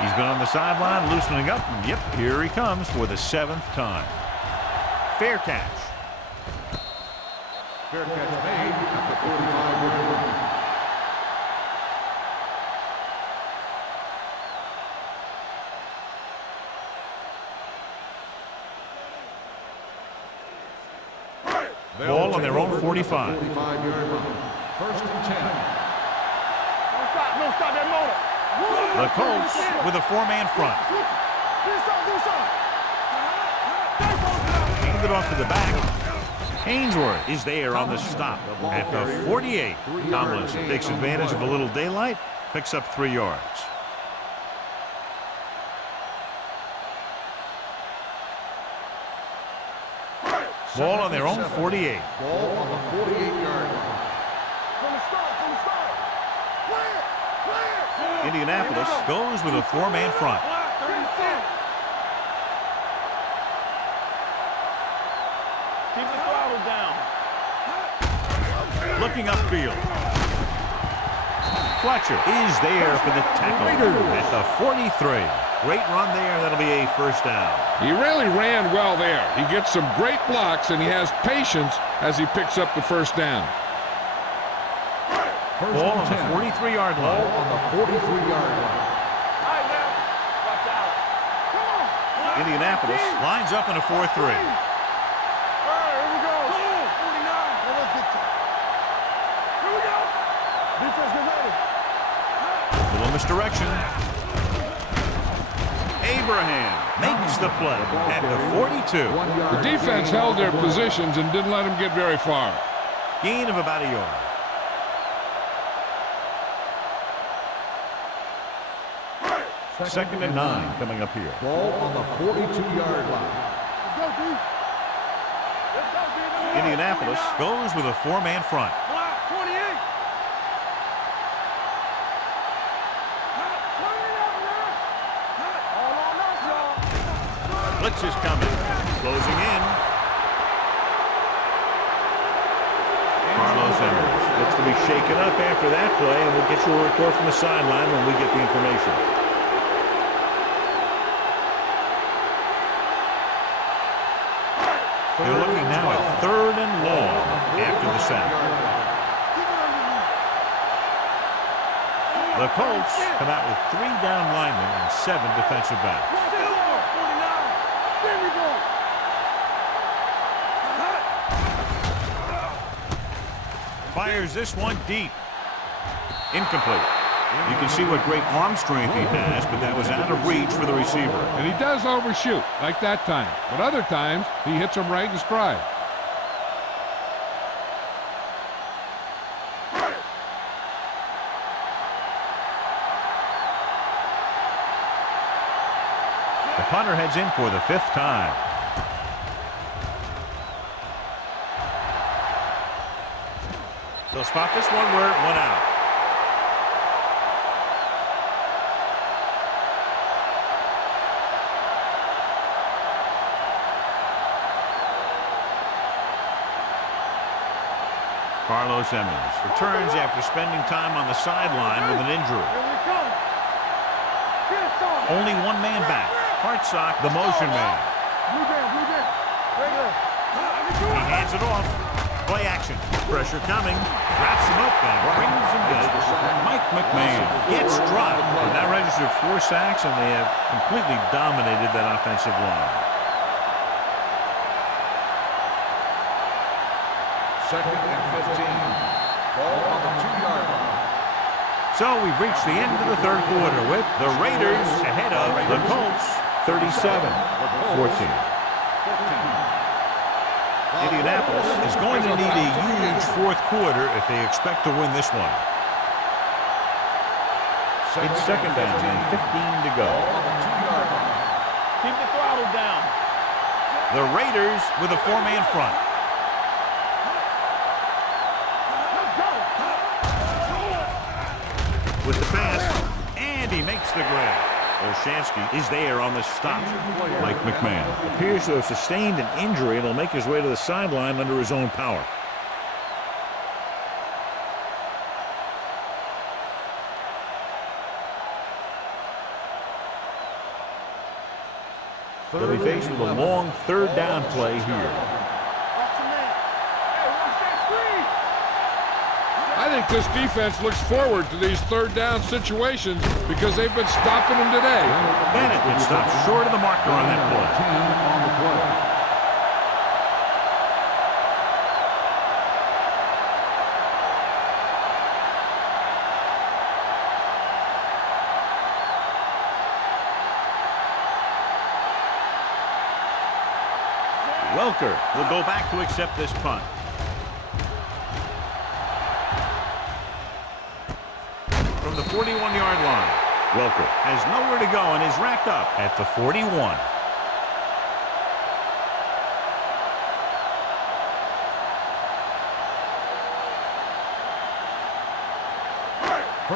He's been on the sideline loosening up, and yep, here he comes for the 7th time. Fair catch. Fair catch made at the 45-yard line. Ball on their own 45. 45-yard line. First and 10. Don't stop that motor. The Colts with a 4-man front. Hand it off to the back. Ainsworth is there on the stop at the 48. Tomlinson takes advantage of a little daylight, picks up 3 yards. Ball on their own 48. Ball on the 48-yard line. From the start, from the start. Clear, clear. Indianapolis goes with a 4-man front. Keep the throttle down. Looking upfield. Fletcher is there for the tackle at the 43. Great run there. That'll be a first down. He really ran well there. He gets some great blocks, and he has patience as he picks up the first down. First Ball and on the 10. 43-yard Ball line. on the 43-yard line. All right, now. Watch out. Come on. Indianapolis lines up in a 4-3. All right, here we go. 49. Now let's get to it. Here we go. Defense, get ready. Little misdirection. Abraham makes the play at the 42. The defense held their positions and didn't let him get very far. Gain of about a yard. Second and 9 coming up here. Ball on the 42-yard line. Let's go, D. Let's go, D. Indianapolis goes with a 4-man front. Block, 28. All on us, y'all. Blitz is coming. Closing in. Carlos Edwards looks to be shaken up after that play, and we'll get you a report from the sideline when we get the information. They're looking now at 3rd and long after the sack. The Colts come out with 3 down linemen and 7 defensive backs. There we go. Fires this one deep. Incomplete. You can see what great arm strength he has, but that was out of reach for the receiver. And he does overshoot, like that time. But other times, he hits him right in stride. The punter heads in for the 5th time. They'll spot this one where it went out. Carlos Emmons returns after spending time on the sideline with an injury. Here we come. Get it, son. Only 1 man back. Hartsock, the motion man. Blue band, blue band. Regular. He hands it off. Play action. Pressure coming. Wraps him up and brings him down. Mike McMahon gets dropped. And that registered 4 sacks, and they have completely dominated that offensive line. Second and 15. Ball on the 2-yard line. So we've reached the end of the third quarter with the Raiders ahead of the Colts 37-14. Indianapolis is going to need a huge fourth quarter if they expect to win this one. It's second down and 15 to go. Keep the throttle down. The Raiders with a four-man front. With the pass, and he makes the grab. Olshansky is there on the stop. Mike McMahon appears to have sustained an injury and will make his way to the sideline under his own power. They'll be faced with a long third down play here. I think this defense looks forward to these third down situations because they've been stopping them today. Bennett gets stopped short of the marker on that play. 10 on the play. Welker will go back to accept this punt. From the 41-yard line, Welker has nowhere to go and is racked up at the 41.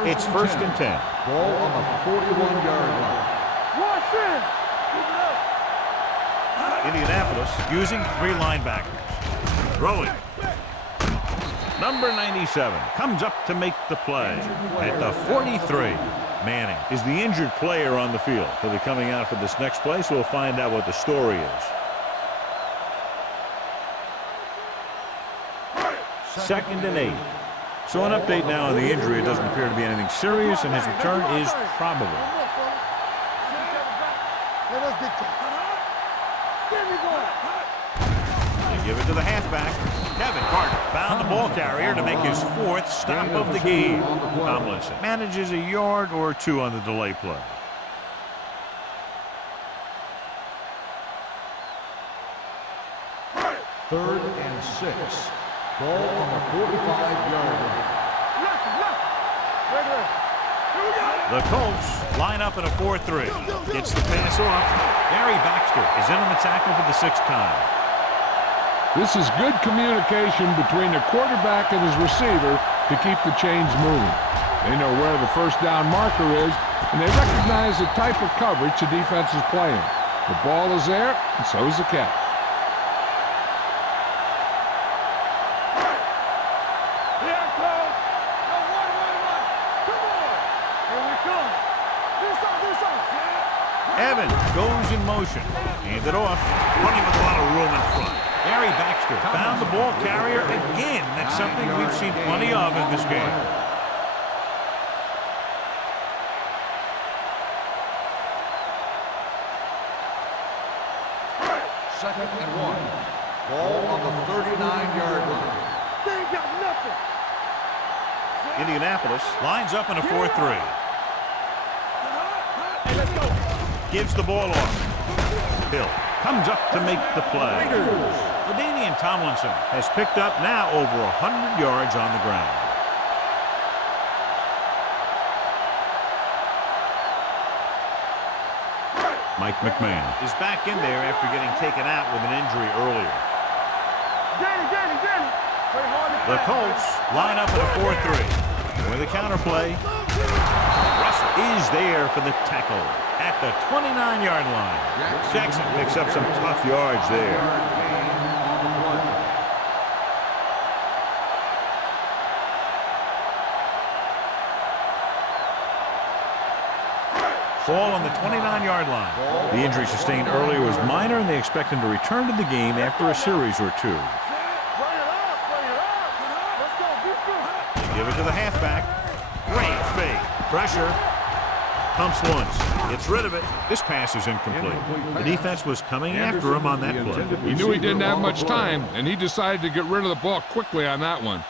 It's first and 10. Ball on the 41-yard line. Watch in. Keep it up. Indianapolis using three linebackers. Throwing. Number 97 comes up to make the play at the 43. Manning is the injured player on the field. He'll be coming out for this next play, so we'll find out what the story is. Second and 8. So an update now on the injury. It doesn't appear to be anything serious, and his return is probable. They give it to the halfback. Kevin Carter found the ball carrier to make his fourth stop of the game. Tomlinson manages a yard or two on the delay play. Third and 6. Ball on the 45-yard line. The Colts line up in a 4-3. Gets the pass off. Barry Baxter is in on the tackle for the sixth time. This is good communication between the quarterback and his receiver to keep the chains moving. They know where the first down marker is, and they recognize the type of coverage the defense is playing. The ball is there, and so is the catch. Evans goes in motion. Hand it off. Running with a lot of room in front. Barry Baxter found the ball carrier again. That's something we've seen plenty of in this game. Second and 1. Ball on the 39-yard line. They ain't got nothing. Indianapolis lines up in a 4-3. Hey, let's go. Gives the ball off. Hill comes up to make the play. LaDainian Tomlinson has picked up now over 100 yards on the ground. Mike McMahon is back in there after getting taken out with an injury earlier. Danny. The Colts line up in a 4-3. With a counter play. Russell is there for the tackle at the 29-yard line. Jackson picks up some tough yards there. Ball on the 29-yard line. The injury sustained earlier was minor, and they expect him to return to the game after a series or two. They give it to the halfback. Great fake. Pressure. Pumps once. Gets rid of it. This pass is incomplete. The defense was coming after him on that play. He knew he didn't have much time, and he decided to get rid of the ball quickly on that one.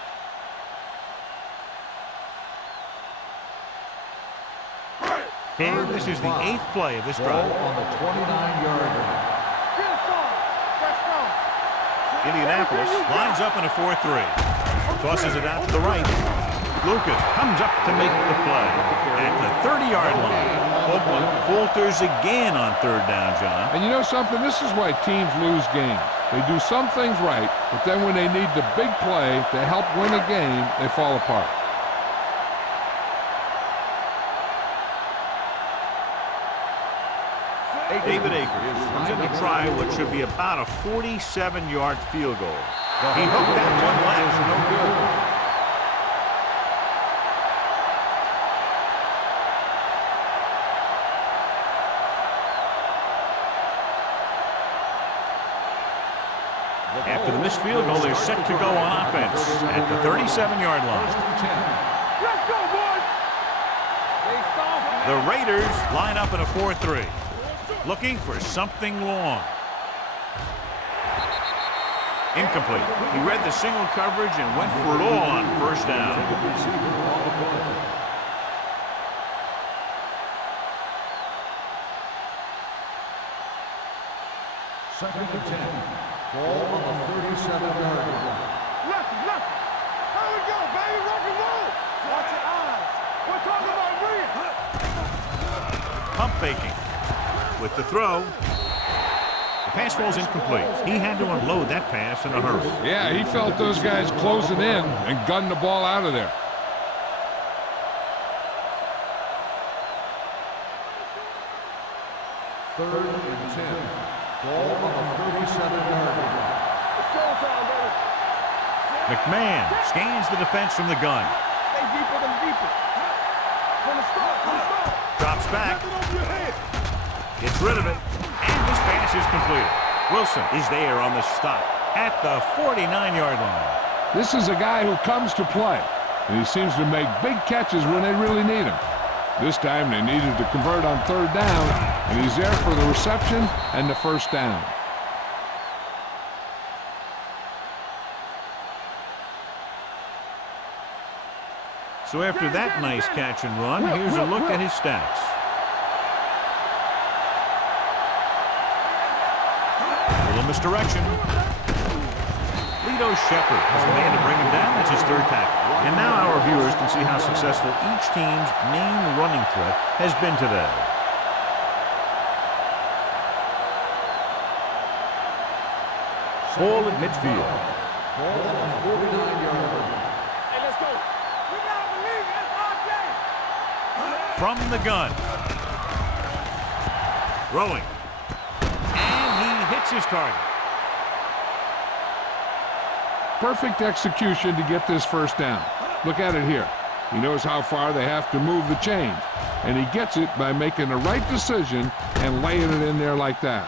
And this is the 8th play of this drive. Ball on the 29-yard line. Indianapolis lines up in a 4-3. Tosses it out to the right. Lucas comes up to make the play at the 30-yard line. Oakland falters again on 3rd down, John. And you know something? This is why teams lose games. They do some things right, but then when they need the big play to help win a game, they fall apart. David Akers comes in to try what should be about a 47-yard field goal. He hooked that one left. No good. After the missed field goal, they're set to go on offense at the 37-yard line. Let's go, boys! The Raiders line up in a 4-3. Looking for something long. Incomplete. He read the single coverage and went for it all on 1st down. Second and 10. Ball on the 37-yard line. Lefty, lefty! How we go, baby? Rock and roll! Watch your eyes! We're talking about real! Pump faking. With the throw. The pass falls incomplete. He had to unload that pass in a hurry. Yeah, he felt those guys closing in and gunned the ball out of there. Third and 10. Ball on the 37-yard line. It's showtime, baby! McMahon scans the defense from the gun. Stay deeper than deeper. From the start, from the start. Drops back. Nothing over your head. Gets rid of it. And this pass is completed. Wilson is there on the stop at the 49-yard line. This is a guy who comes to play, and he seems to make big catches when they really need him. This time they needed to convert on 3rd down, and he's there for the reception and the 1st down. So after that nice catch and run, here's a look at his stats. A little misdirection. Lito Shepard is the man to bring him down. That's his 3rd tackle. And now our viewers can see how successful each team's main running threat has been today. Ball at midfield. Ball on the 49-yard line. Hey, let's go. We gotta believe it. It's our day. From the gun. Throwing. And he hits his target. Perfect execution to get this 1st down. Look at it here. He knows how far they have to move the chains, and he gets it by making the right decision and laying it in there like that.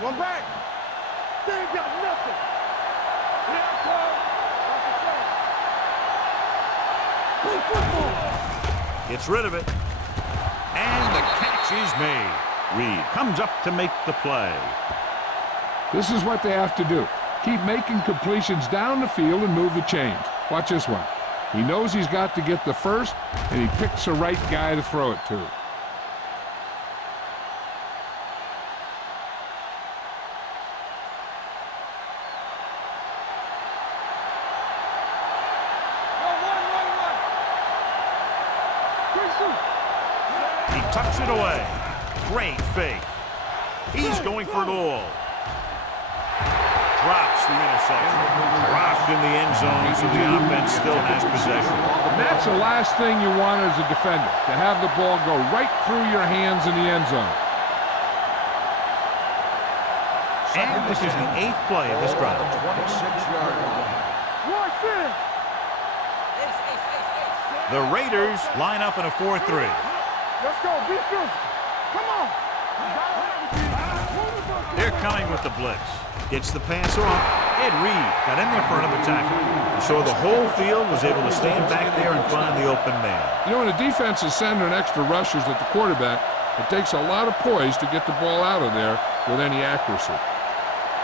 One back. They ain't got nothing. Yeah, Play football. Gets rid of it. And the catch is made. Reed comes up to make the play. This is what they have to do. Keep making completions down the field and move the chains. Watch this one. He knows he's got to get the 1st, and he picks the right guy to throw it to. He tucks it away. Great fake. He's going for it all. Drops the interception. Dropped in the end zone, so the offense still has possession. And that's the last thing you want as a defender, to have the ball go right through your hands in the end zone. And this is the 8th play of this drive. 26-yard line. Watch it. The Raiders line up in a 4-3. Let's go. Be physical. Come on. They're coming with the blitz. Gets the pass off. Ed Reed got in there for another tackle. So the whole field was able to stand back there and find the open man. You know, when a defense is sending extra rushers at the quarterback, it takes a lot of poise to get the ball out of there with any accuracy.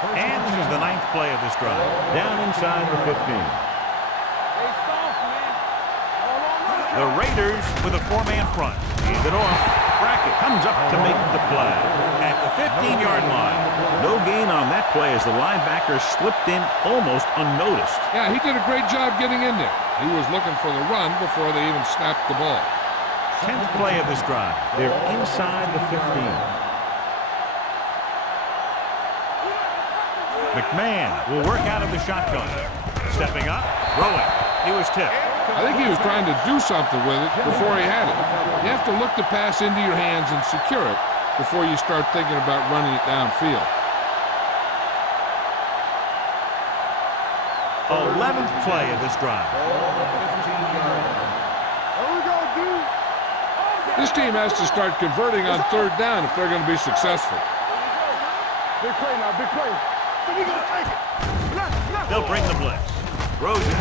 And this is the 9th play of this drive. Down inside the 15. The Raiders with a 4-man front. Hand it off. Brackett comes up to make the play. At the 15-yard line. No gain on that play as the linebacker slipped in almost unnoticed. Yeah, he did a great job getting in there. He was looking for the run before they even snapped the ball. 10th play of this drive. They're inside the 15. McMahon will work out of the shotgun. Stepping up, throwing. He was tipped. I think he was trying to do something with it before he had it. You have to look the pass into your hands and secure it before you start thinking about running it downfield. 11th play of this drive. This team has to start converting on 3rd down if they're going to be successful. Big play now, big play. So we gonna take it. They'll bring the blitz. Throws it.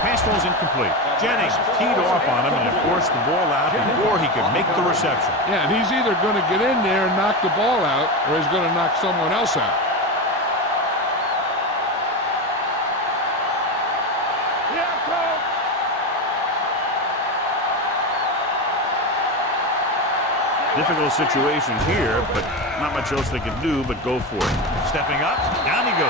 Pass ball's incomplete. Jennings teed off on him and it forced the ball out before he could make the reception. Yeah, and he's either going to get in there and knock the ball out or he's going to knock someone else out. Difficult situation here, but not much else they can do but go for it. Stepping up, down he goes.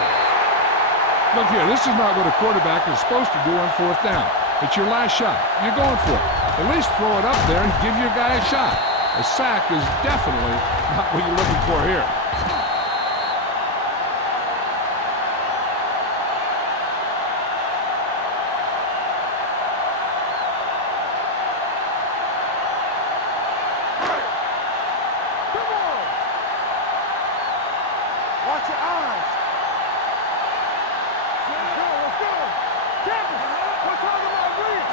Look here, this is not what a quarterback is supposed to do on 4th down. It's your last shot. You're going for it. At least throw it up there and give your guy a shot. A sack is definitely not what you're looking for here. Watch your eyes. Let's go. Champion, we're talking about Reed.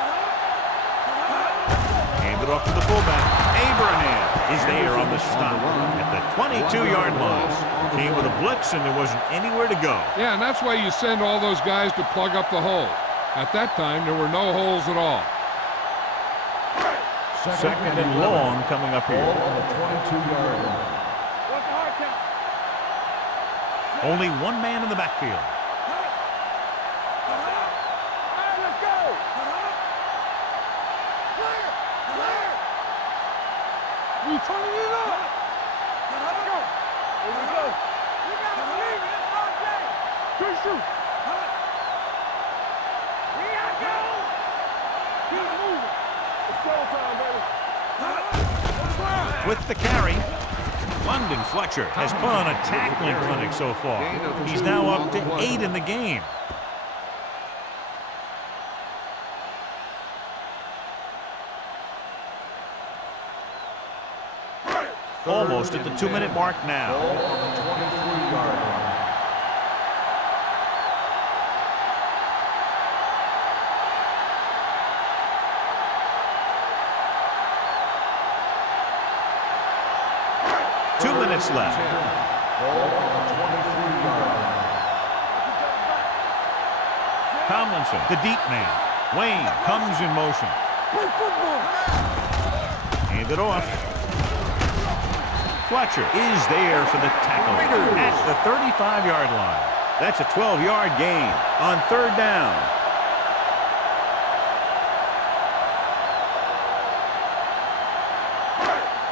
Hand it off to the fullback. Abraham is there on the stop at the 22-yard line. Came with a blitz and there wasn't anywhere to go. Yeah, and that's why you send all those guys to plug up the hole. At that time, there were no holes at all. Second and long coming up here. On the 22-yard line. What's the hard count? Only one man in the backfield. All right, let's go. Clear. We turning it up. Let's go. Here we go. You gotta believe it. It's our game. Good shoot. We gotta go. Keep moving. It's showtime, baby. With the carry, London Fletcher has put on a tackling clinic so far. He's now up to 8 in the game. Almost at the 2-minute mark now. On the 23-yard line. Minutes left. Ball on the 23-yard line. Tomlinson, the deep man. Wayne comes in motion. Play football. Hand it off. Fletcher is there for the tackle at the 35-yard line. That's a 12-yard gain on 3rd down.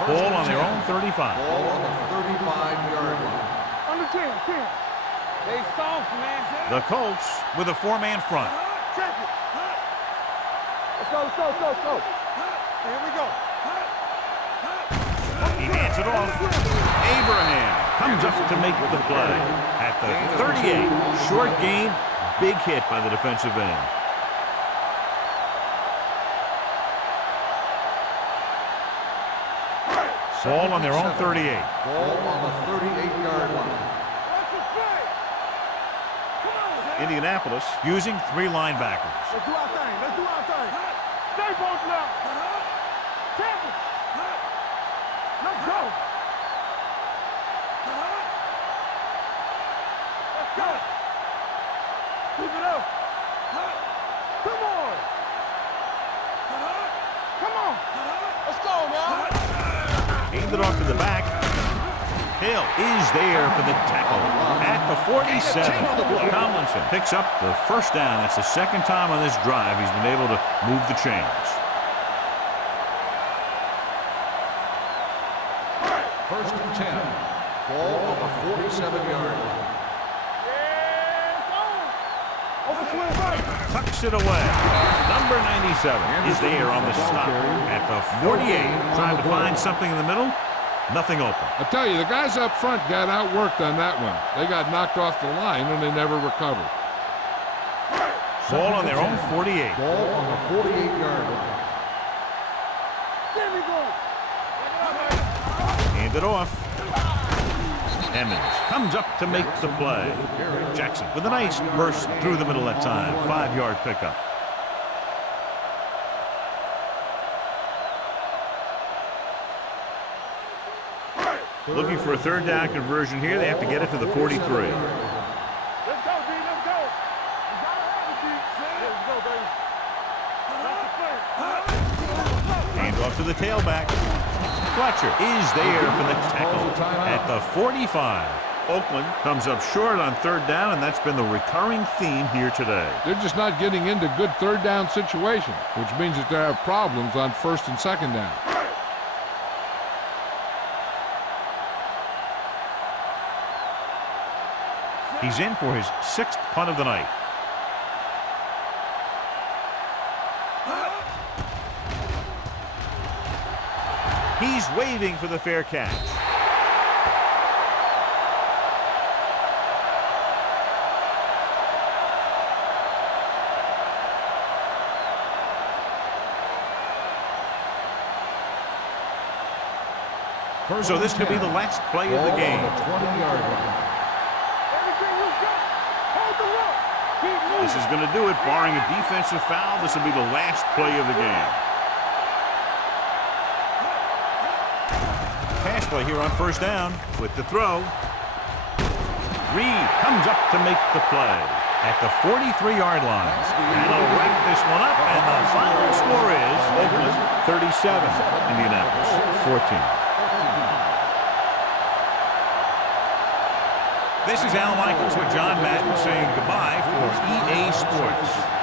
Ball on their own 35. Ball on the 35-yard line. Under 10. They soft, man. The Colts with a 4-man front. Check it. Let's go. Here we go. He hands it off. Abraham comes up to make the play. At the 38, short gain, big hit by the defensive end. Ball on their own 38. Ball on the 38-yard line. Indianapolis using 3 linebackers. Let's do our thing. Stay both left. Champion. Let's go. Keep it up. Come on. Let's go, man. Aimed it off to the back. Hill is there for the tackle at the 47. Tomlinson picks up the first down. That's the second time on this drive he's been able to move the chains. First and 10. Ball on the 47-yard line. Tucks it away. Number 97 is there on the stop at the 48. Trying to find something in the middle. Nothing open. I tell you, the guys up front got outworked on that one. They got knocked off the line and they never recovered. Ball on their own 48. Ball on the 48-yard line. There we go. Hand it off. Emmons comes up to make the play. Jackson with a nice burst through the middle that time. 5-yard pickup. Looking for a third down conversion here. They have to get it to the 43. Let's go, D. Let's go. You gotta have it, D. Let's go, baby. That's the play. Hand off to the tailback. Fletcher is there for the tackle at the 45. Oakland comes up short on third down, and that's been the recurring theme here today. They're just not getting into good third down situations, which means that they have problems on first and second down. He's in for his 6th punt of the night. He's waving for the fair catch. So this could be the last play of the game. 20-yard line. Everything you got. Hold the rope. Keep moving. This is going to do it. Barring a defensive foul, this will be the last play of the game. Pass play here on first down with the throw. Reed comes up to make the play at the 43-yard line. That'll wrap this one up, and the final score is Oakland 37, Indianapolis 14. This is Al Michaels with John Madden saying goodbye for EA Sports.